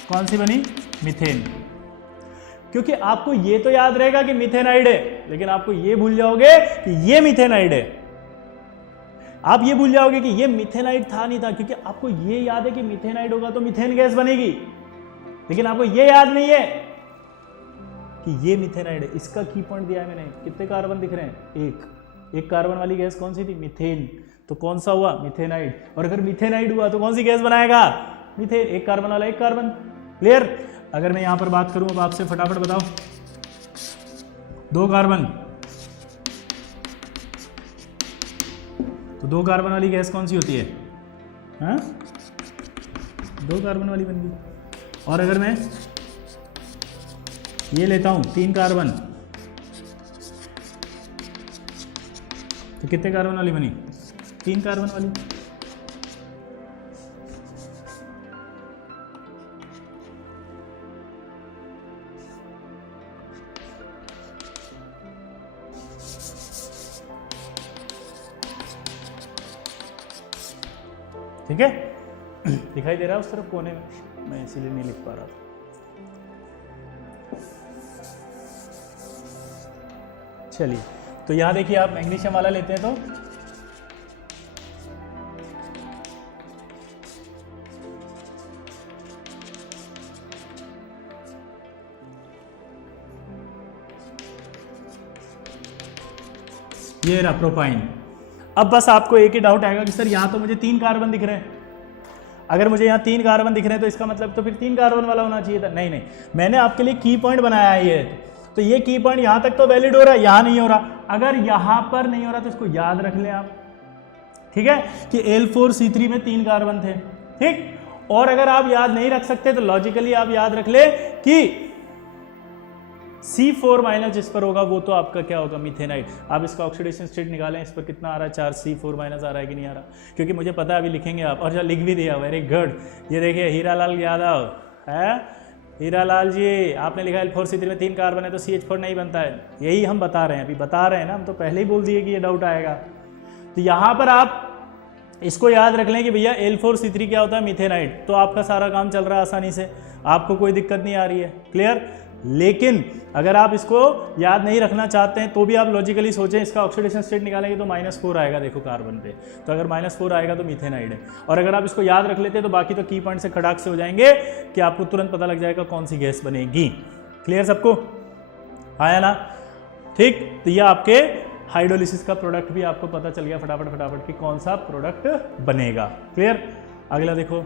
कौन सी बनी, मीथेन। क्योंकि आपको ये तो याद रहेगा कि मीथेनाइड है, लेकिन आपको ये भूल जाओगे कि ये मीथेनाइड है। आप ये भूल जाओगे कि ये मीथेनाइड था नहीं था, क्योंकि आपको ये याद है कि मीथेनाइड होगा तो मीथेन गैस बनेगी, लेकिन आपको ये याद नहीं है कि ये मीथेनाइड है। इसका की पॉइंट दिया है मैंने, कितने कार्बन दिख रहे हैं, एक कार्बन वाली गैस कौन सी थी, मीथेन। तो कौन सा हुआ, मीथेनाइड। और अगर मीथेनाइड हुआ तो कौन सी गैस बनाएगा, मीथेन। एक कार्बन वाला एक कार्बन। क्लियर? अगर मैं यहां पर बात करूं अब आपसे, फटाफट बताओ, 2 कार्बन, तो 2 कार्बन वाली गैस कौन सी होती है, हाँ, 2 कार्बन वाली बन गई। और अगर मैं ये लेता हूं 3 कार्बन, तो कितने कार्बन वाली बनी, 3 कार्बन वाली। ठीक है, दिखाई दे रहा है उस तरफ कोने में, मैं इसीलिए नहीं लिख पा रहा था। चलिए, तो यहां देखिए आप मैग्नीशियम वाला लेते हैं तो ये रहा प्रोपाइन। अब बस आपको एक ही डाउट आएगा कि सर यहाँ तो मुझे 3 कार्बन दिख रहे हैं, अगर मुझे यहाँ 3 कार्बन दिख रहे हैं तो इसका मतलब तो फिर 3 कार्बन वाला होना चाहिए था। नहीं नहीं, मैंने आपके लिए की पॉइंट बनाया है ये, तो ये की पॉइंट यहाँ तक तो वैलिड हो रहा है, यहाँ नहीं हो रहा। अगर यहाँ पर नहीं हो रहा तो इसको याद रख लें आप, ठीक है, कि L4C3 में 3 कार्बन थे, ठीक। और अगर आप याद नहीं रख सकते तो लॉजिकली आप याद रख ले कि C4 माइनस जिस पर होगा वो तो आपका क्या होगा, मीथेनाइड। आप इसका ऑक्सीडेशन स्टेट निकालें, इस पर कितना आ रहा है, 4 C4 माइनस आ रहा है कि नहीं आ रहा, क्योंकि मुझे पता है अभी लिखेंगे आप, और जो लिख भी दिया, वेरी गुड। ये देखिए हीरालाल यादव है, हीरालाल जी आपने लिखा L4C3 में 3 कार्बन है तो CH4 नहीं बनता है। यही हम बता रहे हैं, अभी बता रहे हैं ना, हम तो पहले ही बोल दिए कि ये डाउट आएगा। तो यहाँ पर आप इसको याद रख लें कि भैया L4C3 क्या होता है, मीथेनाइड। तो आपका सारा काम चल रहा है आसानी से, आपको कोई दिक्कत नहीं आ रही है। क्लियर? लेकिन अगर आप इसको याद नहीं रखना चाहते हैं तो भी आप लॉजिकली सोचें, इसका ऑक्सीडेशन स्टेट निकालेंगे तो -4 आएगा, देखो कार्बन पे, तो अगर -4 आएगा तो मीथेनाइड है। और अगर आप इसको याद रख लेते हैं तो बाकी तो की पॉइंट से खड़ाक से हो जाएंगे कि आपको तुरंत पता लग जाएगा कौन सी गैस बनेगी। क्लियर सबको? आया ना? ठीक, तो यह आपके हाइड्रोलिसिस का प्रोडक्ट भी आपको पता चल गया फटाफट फटाफट कि कौन सा प्रोडक्ट बनेगा। क्लियर? अगला देखो,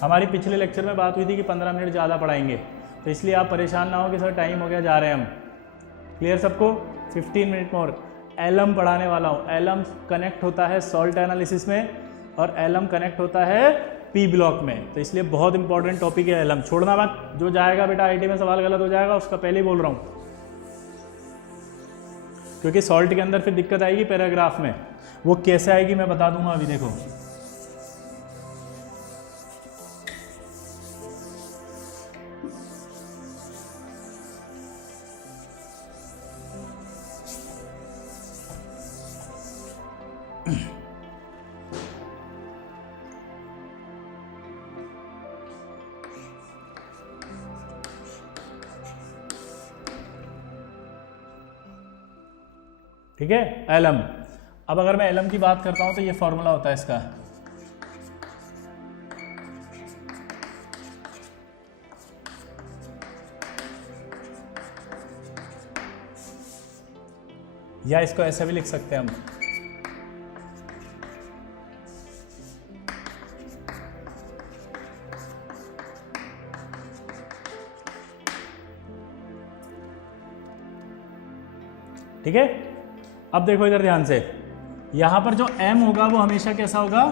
हमारी पिछले लेक्चर में बात हुई थी कि 15 मिनट ज़्यादा पढ़ाएंगे, तो इसलिए आप परेशान ना हो कि सर टाइम हो गया, जा रहे हैं हम। क्लियर सबको? 15 मिनट मोर। एलम पढ़ाने वाला हूँ। एलम कनेक्ट होता है सॉल्ट एनालिसिस में और एलम कनेक्ट होता है पी ब्लॉक में, तो इसलिए बहुत इंपॉर्टेंट टॉपिक है एलम, छोड़ना मत। जो जाएगा बेटा आईटी में सवाल गलत हो जाएगा उसका पहले ही बोल रहा हूँ, क्योंकि सॉल्ट के अंदर फिर दिक्कत आएगी पैराग्राफ में। वो कैसे आएगी मैं बता दूंगा, अभी देखो। ठीक है, एलम। अब अगर मैं एलम की बात करता हूं तो ये फॉर्मूला होता है इसका, या इसको ऐसे भी लिख सकते हैं हम, ठीक है। अब देखो इधर ध्यान से, यहां पर जो M होगा वो हमेशा कैसा होगा,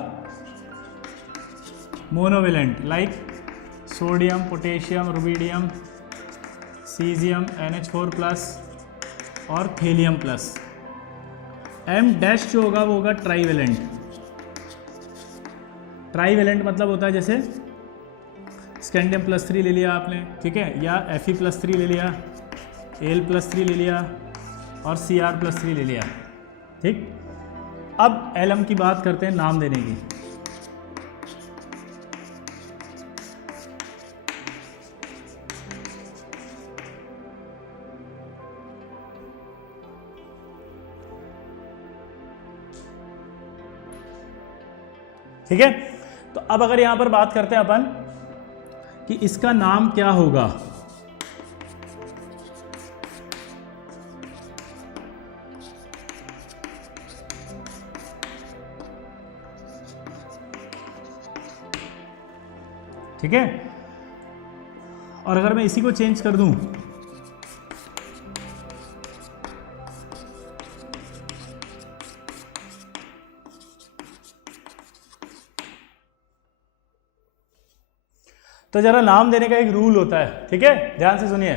monovalent, like sodium, potassium, rubidium, caesium, NH4+ और थेलियम+। M- जो होगा वो होगा ट्राईवेलेंट। ट्राईवेलेंट मतलब होता है जैसे स्कैंडियम+3 ले लिया आपने, ठीक है, या Fe+3 ले लिया, Al+3 ले लिया और Cr+3 ले लिया, ठीक। अब एलम की बात करते हैं नाम देने की। ठीक है, तो अब अगर यहां पर बात करते हैं अपन कि इसका नाम क्या होगा, ठीक है, और अगर मैं इसी को चेंज कर दूं तो जरा नाम देने का एक रूल होता है, ठीक है, ध्यान से सुनिए।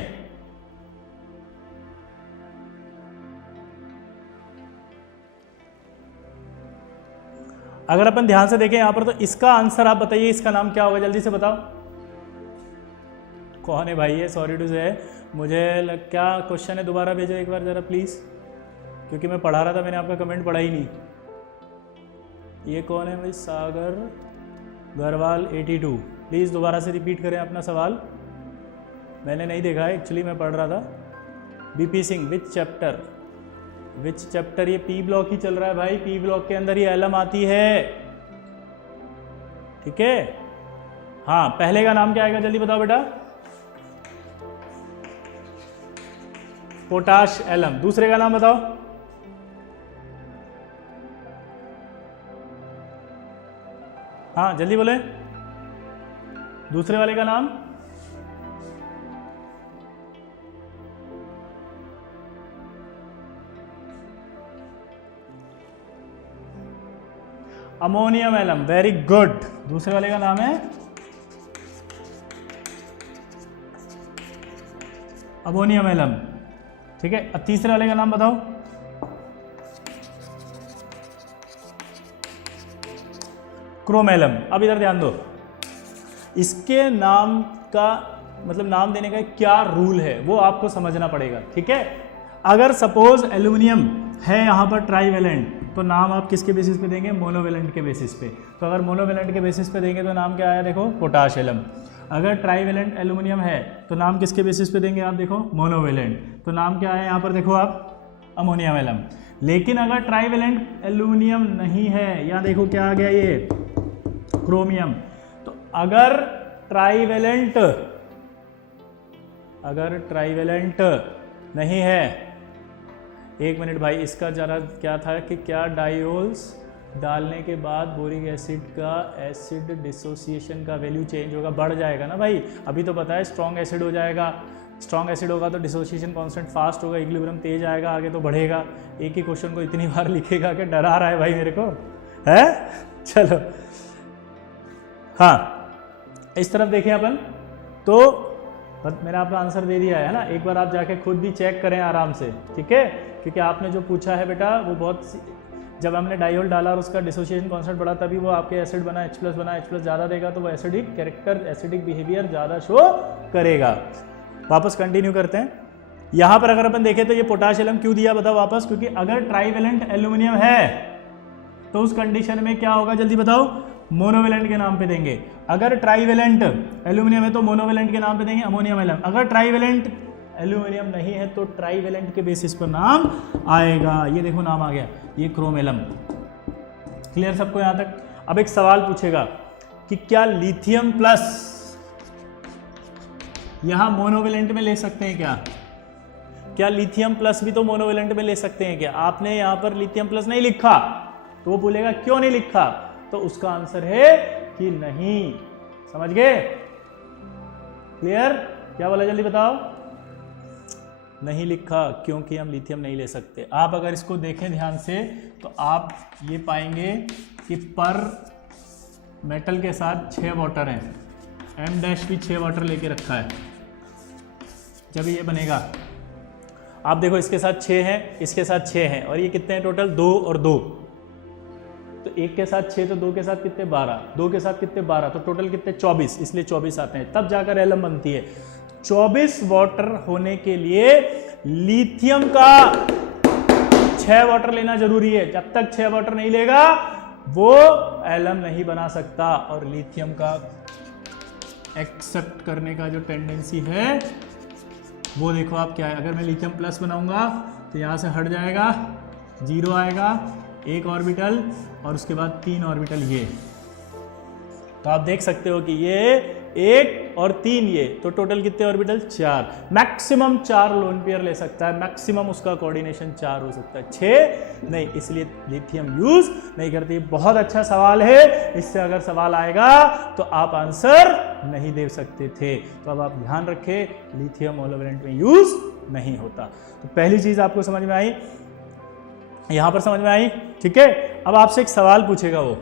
अगर अपन ध्यान से देखें यहां पर, तो इसका आंसर आप बताइए, इसका नाम क्या होगा, जल्दी से बताओ। कौन है भाई ये, सॉरी टू से, मुझे क्या क्वेश्चन है, दोबारा भेजो एक बार जरा प्लीज, क्योंकि मैं पढ़ा रहा था, मैंने आपका कमेंट पढ़ा ही नहीं। ये कौन है भाई, सागर गरवाल 82, प्लीज़ दोबारा से रिपीट करें अपना सवाल, मैंने नहीं देखा है एक्चुअली, मैं पढ़ रहा था। बीपी सिंह, विच चैप्टर, ये पी ब्लॉक ही चल रहा है भाई, पी ब्लॉक के अंदर ही एलम आती है, ठीक है। हाँ, पहले का नाम क्या आएगा, जल्दी बताओ बेटा, पोटाश एलम। दूसरे का नाम बताओ, हाँ जल्दी बोले, दूसरे वाले का नाम, अमोनियम एलम, वेरी गुड। दूसरे वाले का नाम है अमोनियम एलम, ठीक है। अब तीसरे वाले का नाम बताओ, क्रोमेलम। अब इधर ध्यान दो, इसके नाम का मतलब नाम देने का क्या रूल है वो आपको समझना पड़ेगा, ठीक है। अगर सपोज एल्यूमिनियम है यहाँ पर ट्राईवेलेंट, तो नाम आप किसके बेसिस पे देंगे, मोनोवेलेंट के बेसिस पे। तो अगर मोनोवेलेंट के बेसिस पे देंगे तो नाम क्या आया, देखो पोटाश एलम। अगर ट्राईवेलेंट एल्यूमिनियम है तो नाम किसके बेसिस पे देंगे आप, देखो मोनोवेलेंट, तो नाम क्या है यहाँ पर, देखो आप अमोनियम एलम। लेकिन अगर ट्राईवेलेंट एल्यूमिनियम नहीं है, यहाँ देखो क्या आ गया, ये क्रोमियम। तो अगर ट्राईवेलेंट नहीं है, एक मिनट भाई, इसका जरा क्या था कि क्या डायोल्स डालने के बाद बोरिक एसिड का एसिड डिसोसिएशन का वैल्यू चेंज होगा, बढ़ जाएगा ना भाई। अभी तो पता है स्ट्रॉन्ग एसिड हो जाएगा, स्ट्रॉन्ग एसिड होगा तो डिसोसिएशन कांस्टेंट फास्ट होगा, इक्विलिब्रियम तेज आएगा, आगे तो बढ़ेगा। एक ही क्वेश्चन को इतनी बार लिखेगा कि डरा रहा है भाई मेरे को, है। चलो हाँ, इस तरफ देखें अपन, तो मैंने आपका आंसर दे दिया है ना, एक बार आप जाके खुद भी चेक करें आराम से, ठीक है। क्योंकि आपने जो पूछा है बेटा वो बहुत, जब हमने डायोल डाला और उसका डिसोसिएशन कांस्टेंट बढ़ा तभी वो आपके एसिड बना, H+ बना, H+ ज़्यादा देगा तो वो एसिडिक कैरेक्टर, एसिडिक बिहेवियर ज़्यादा शो करेगा। वापस कंटिन्यू करते हैं, यहाँ पर अगर अपन देखें तो ये पोटाश एलम क्यों दिया बताओ वापस, क्योंकि अगर ट्राईवेलेंट एल्यूमिनियम है तो उस कंडीशन में क्या होगा, जल्दी बताओ, मोनोवेलेंट के नाम पे देंगे। अगर ट्राईवेलेंट एल्यूमिनियम है तो मोनोवेलेंट के नाम पे देंगे अमोनियम एलम। अगर ट्राईवेलेंट एल्यूमिनियम नहीं है तो ट्राईवेलेंट के बेसिस पर नाम आएगा। ये देखो नाम आ गया, ये क्रोमेलम। क्लियर सबको यहाँ तक। अब एक सवाल पूछेगा कि क्या लिथियम प्लस यहाँ मोनोवेलेंट में ले सकते हैं क्या लिथियम प्लस भी तो मोनोवेलेंट में ले सकते हैं क्या? आपने यहाँ पर लिथियम प्लस नहीं लिखा तो वो बोलेगा क्यों नहीं लिखा, तो उसका आंसर है कि नहीं। समझ गए? क्लियर? क्या बोला जल्दी बताओ। नहीं लिखा क्योंकि हम लिथियम नहीं ले सकते। आप अगर इसको देखें ध्यान से तो आप ये पाएंगे कि पर मेटल के साथ 6 वाटर हैं, एम डैश भी 6 वाटर लेके रखा है। जब ये बनेगा आप देखो इसके साथ 6 हैं, इसके साथ 6 हैं, और ये कितने हैं टोटल? 2 और 2, तो एक के साथ 6 तो 2 के साथ कितने? 12, 2 के साथ कितने? 12, तो टोटल कितने? 24, इसलिए 24 आते हैं, तब जाकर एलम बनती है। 24 वाटर होने के लिए लिथियम का 6 वाटर लेना जरूरी है। जब तक 6 वाटर नहीं लेगा वो एलम नहीं बना सकता। और लिथियम का एक्सेप्ट करने का जो टेंडेंसी है वो देखो आप क्या है। अगर मैं लिथियम प्लस बनाऊंगा तो यहाँ से हट जाएगा, 0 आएगा, 1 ऑर्बिटल और उसके बाद 3 ऑर्बिटल ये। तो आप देख सकते हो कि ये 1 और 3 ये, तो टोटल कितने ऑर्बिटल? 4। मैक्सिमम 4 लोन पेयर ले सकता है, मैक्सिमम उसका कोऑर्डिनेशन 4 हो सकता है, 6 नहीं, इसलिए लिथियम यूज नहीं करती। बहुत अच्छा सवाल है, इससे अगर सवाल आएगा तो आप आंसर नहीं दे सकते थे। तो अब आप ध्यान रखें, लिथियम मोनोवैलेंट में यूज नहीं होता। तो पहली चीज आपको समझ में आई, यहां पर समझ में आई, ठीक है। अब आपसे एक सवाल पूछेगा वो,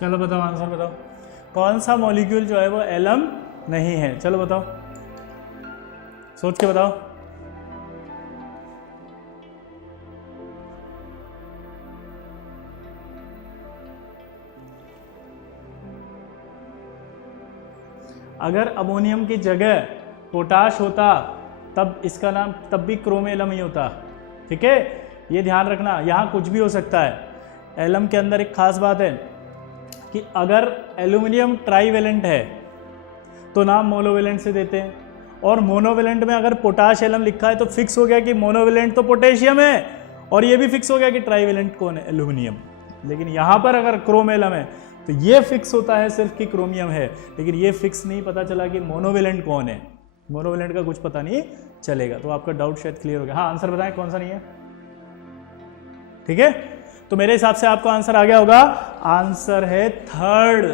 चलो बताओ, आंसर बताओ, कौन सा मॉलिक्यूल जो है वो एलम नहीं है? चलो बताओ, सोच के बताओ। अगर अमोनियम की जगह पोटाश होता तब इसका नाम तब भी क्रोमेलम ही होता, ठीक है। ये ध्यान रखना, यहाँ कुछ भी हो सकता है। एलम के अंदर एक खास बात है कि अगर एल्यूमिनियम ट्राईवेलेंट है तो नाम मोनोवेलेंट से देते हैं, और मोनोवेलेंट में अगर पोटाश एलम लिखा है तो फिक्स हो गया कि मोनोवेलेंट तो पोटेशियम है, और ये भी फिक्स हो गया कि ट्राईवेलेंट कौन है? एल्यूमिनियम। लेकिन यहाँ पर अगर क्रोम एलम है तो ये फिक्स होता है सिर्फ कि क्रोमियम है, लेकिन ये फिक्स नहीं पता चला कि मोनोवेलेंट कौन है। मोनोवेलेंट का कुछ पता नहीं चलेगा। तो आपका डाउट शायद क्लियर हो गया। हाँ, आंसर बताएं कौन सा नहीं है, ठीक है। तो मेरे हिसाब से आपको आंसर आ गया होगा। आंसर है थर्ड।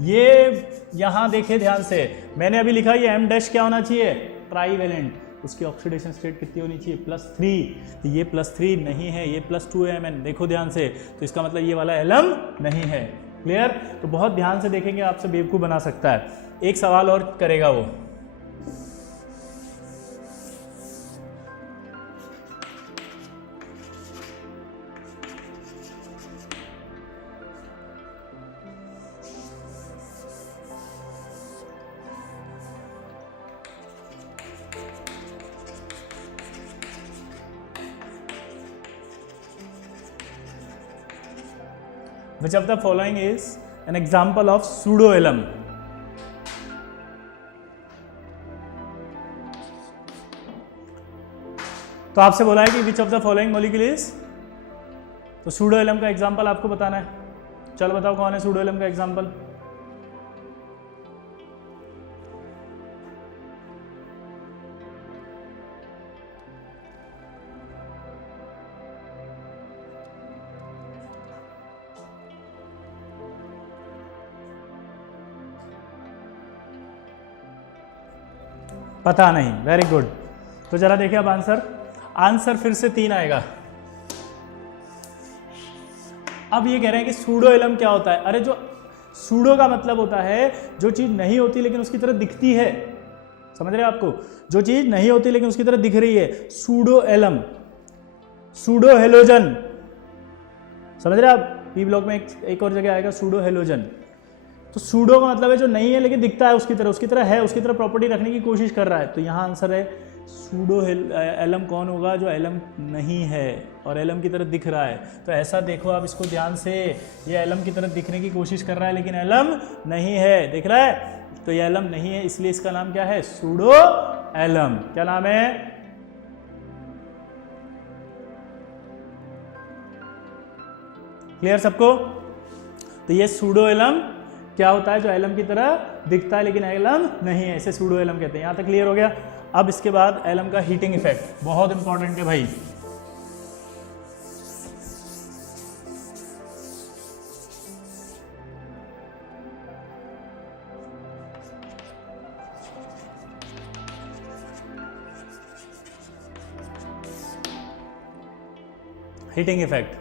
ये यहां देखे ध्यान से, मैंने अभी लिखा ये एम डैश क्या होना चाहिए? ट्राईवेलेंट। उसकी ऑक्सीडेशन स्टेट कितनी होनी चाहिए? +3। तो ये +3 नहीं है, ये +2 है Mn, देखो ध्यान से। तो इसका मतलब ये वाला एलम नहीं है। क्लियर? तो बहुत ध्यान से देखेंगे, आपसे बेवकूफ बना सकता है। एक सवाल और करेगा वो। Which of the following is an example of pseudoalum? तो आपसे बोला है कि which of the following molecule is, तो सूडोएलम का एग्जांपल आपको बताना है। चलो बताओ कौन है सूडोएलम का एग्जांपल? पता नहीं, वेरी गुड। तो जरा देखिए अब आंसर फिर से 3 आएगा। अब ये कह रहे हैं कि सूडो एलम क्या होता है। अरे जो सूडो का मतलब होता है जो चीज नहीं होती लेकिन उसकी तरह दिखती है, समझ रहे हैं आपको, जो चीज नहीं होती लेकिन उसकी तरह दिख रही है, सूडो एलम, सूडो हेलोजन, समझ रहे हैं आप। पी ब्लॉक में एक और जगह आएगा सूडो हेलोजन। तो सूडो का मतलब है जो नहीं है लेकिन दिखता है उसकी तरह है, उसकी तरह प्रॉपर्टी रखने की कोशिश कर रहा है। तो यहाँ आंसर है सूडो एलम कौन होगा, जो एलम नहीं है और एलम की तरह दिख रहा है। तो ऐसा देखो आप इसको ध्यान से, ये एलम की तरह दिखने की कोशिश कर रहा है लेकिन एलम नहीं है, दिख रहा है। तो ये एलम नहीं है, इसलिए इसका नाम क्या है, सूडो एलम। क्या नाम है, क्लियर सबको। तो ये सूडो एलम क्या होता है, जो एलम की तरह दिखता है लेकिन एलम नहीं है, इसे सूडो एलम कहते हैं। यहां तक क्लियर हो गया। अब इसके बाद एलम का हीटिंग इफेक्ट बहुत इंपॉर्टेंट है भाई। हीटिंग इफेक्ट,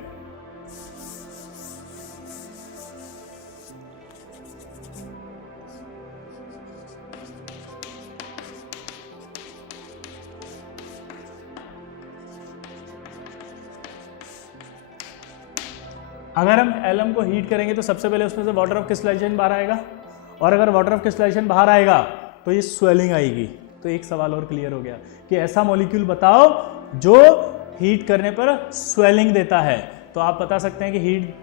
अगर हम एलम को हीट करेंगे तो सबसे पहले उसमें से वाटर ऑफ क्रिस्टलाइजेशन बाहर आएगा, और अगर वाटर ऑफ क्रिस्टलाइजेशन बाहर आएगा तो ये स्वेलिंग आएगी। तो एक सवाल और क्लियर हो गया कि ऐसा मॉलिक्यूल बताओ जो हीट करने पर स्वेलिंग देता है। तो आप बता सकते हैं कि हीट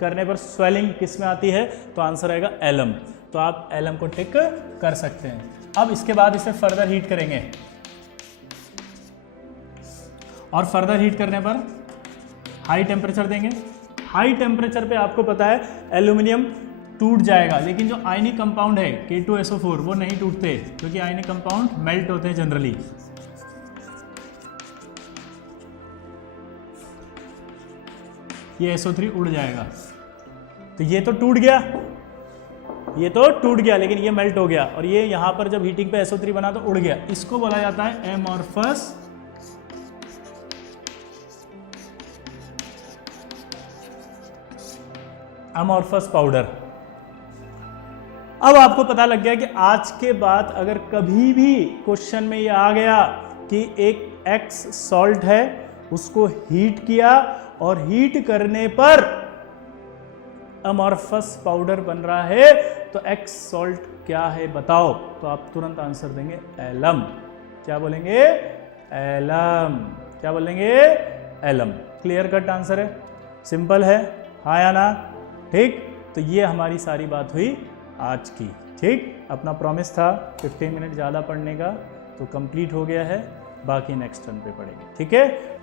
करने पर स्वेलिंग किस में आती है, तो आंसर आएगा एलम। तो आप एलम को टिक कर सकते हैं। अब इसके बाद इसे फर्दर हीट करेंगे, और फर्दर हीट करने पर हाई टेम्परेचर देंगे। हाई टेम्परेचर पे आपको पता है एल्यूमिनियम टूट जाएगा, लेकिन जो आयनिक कंपाउंड है K2SO4 वो नहीं टूटते, क्योंकि आयनिक कंपाउंड मेल्ट होते हैं जनरली। ये SO3 उड़ जाएगा। तो ये तो टूट गया, ये तो टूट गया, लेकिन ये मेल्ट हो गया, और ये यहां पर जब हीटिंग पे SO3 बना तो उड़ गया। इसको बोला जाता है एमॉर्फस अमॉर्फस पाउडर। अब आपको पता लग गया कि आज के बाद अगर कभी भी क्वेश्चन में ये आ गया कि एक एक्स सॉल्ट है, उसको हीट किया और हीट करने पर अमॉर्फस पाउडर बन रहा है, तो एक्स सॉल्ट क्या है बताओ, तो आप तुरंत आंसर देंगे एलम। क्या बोलेंगे, एलम। क्या बोलेंगे, एलम। क्लियर कट आंसर है, सिंपल है, हाँ या ना, ठीक। तो ये हमारी सारी बात हुई आज की, ठीक। अपना प्रॉमिस था 15 मिनट ज़्यादा पढ़ने का, तो कंप्लीट हो गया है, बाकी नेक्स्ट टर्न पे पढ़ेंगे, ठीक है।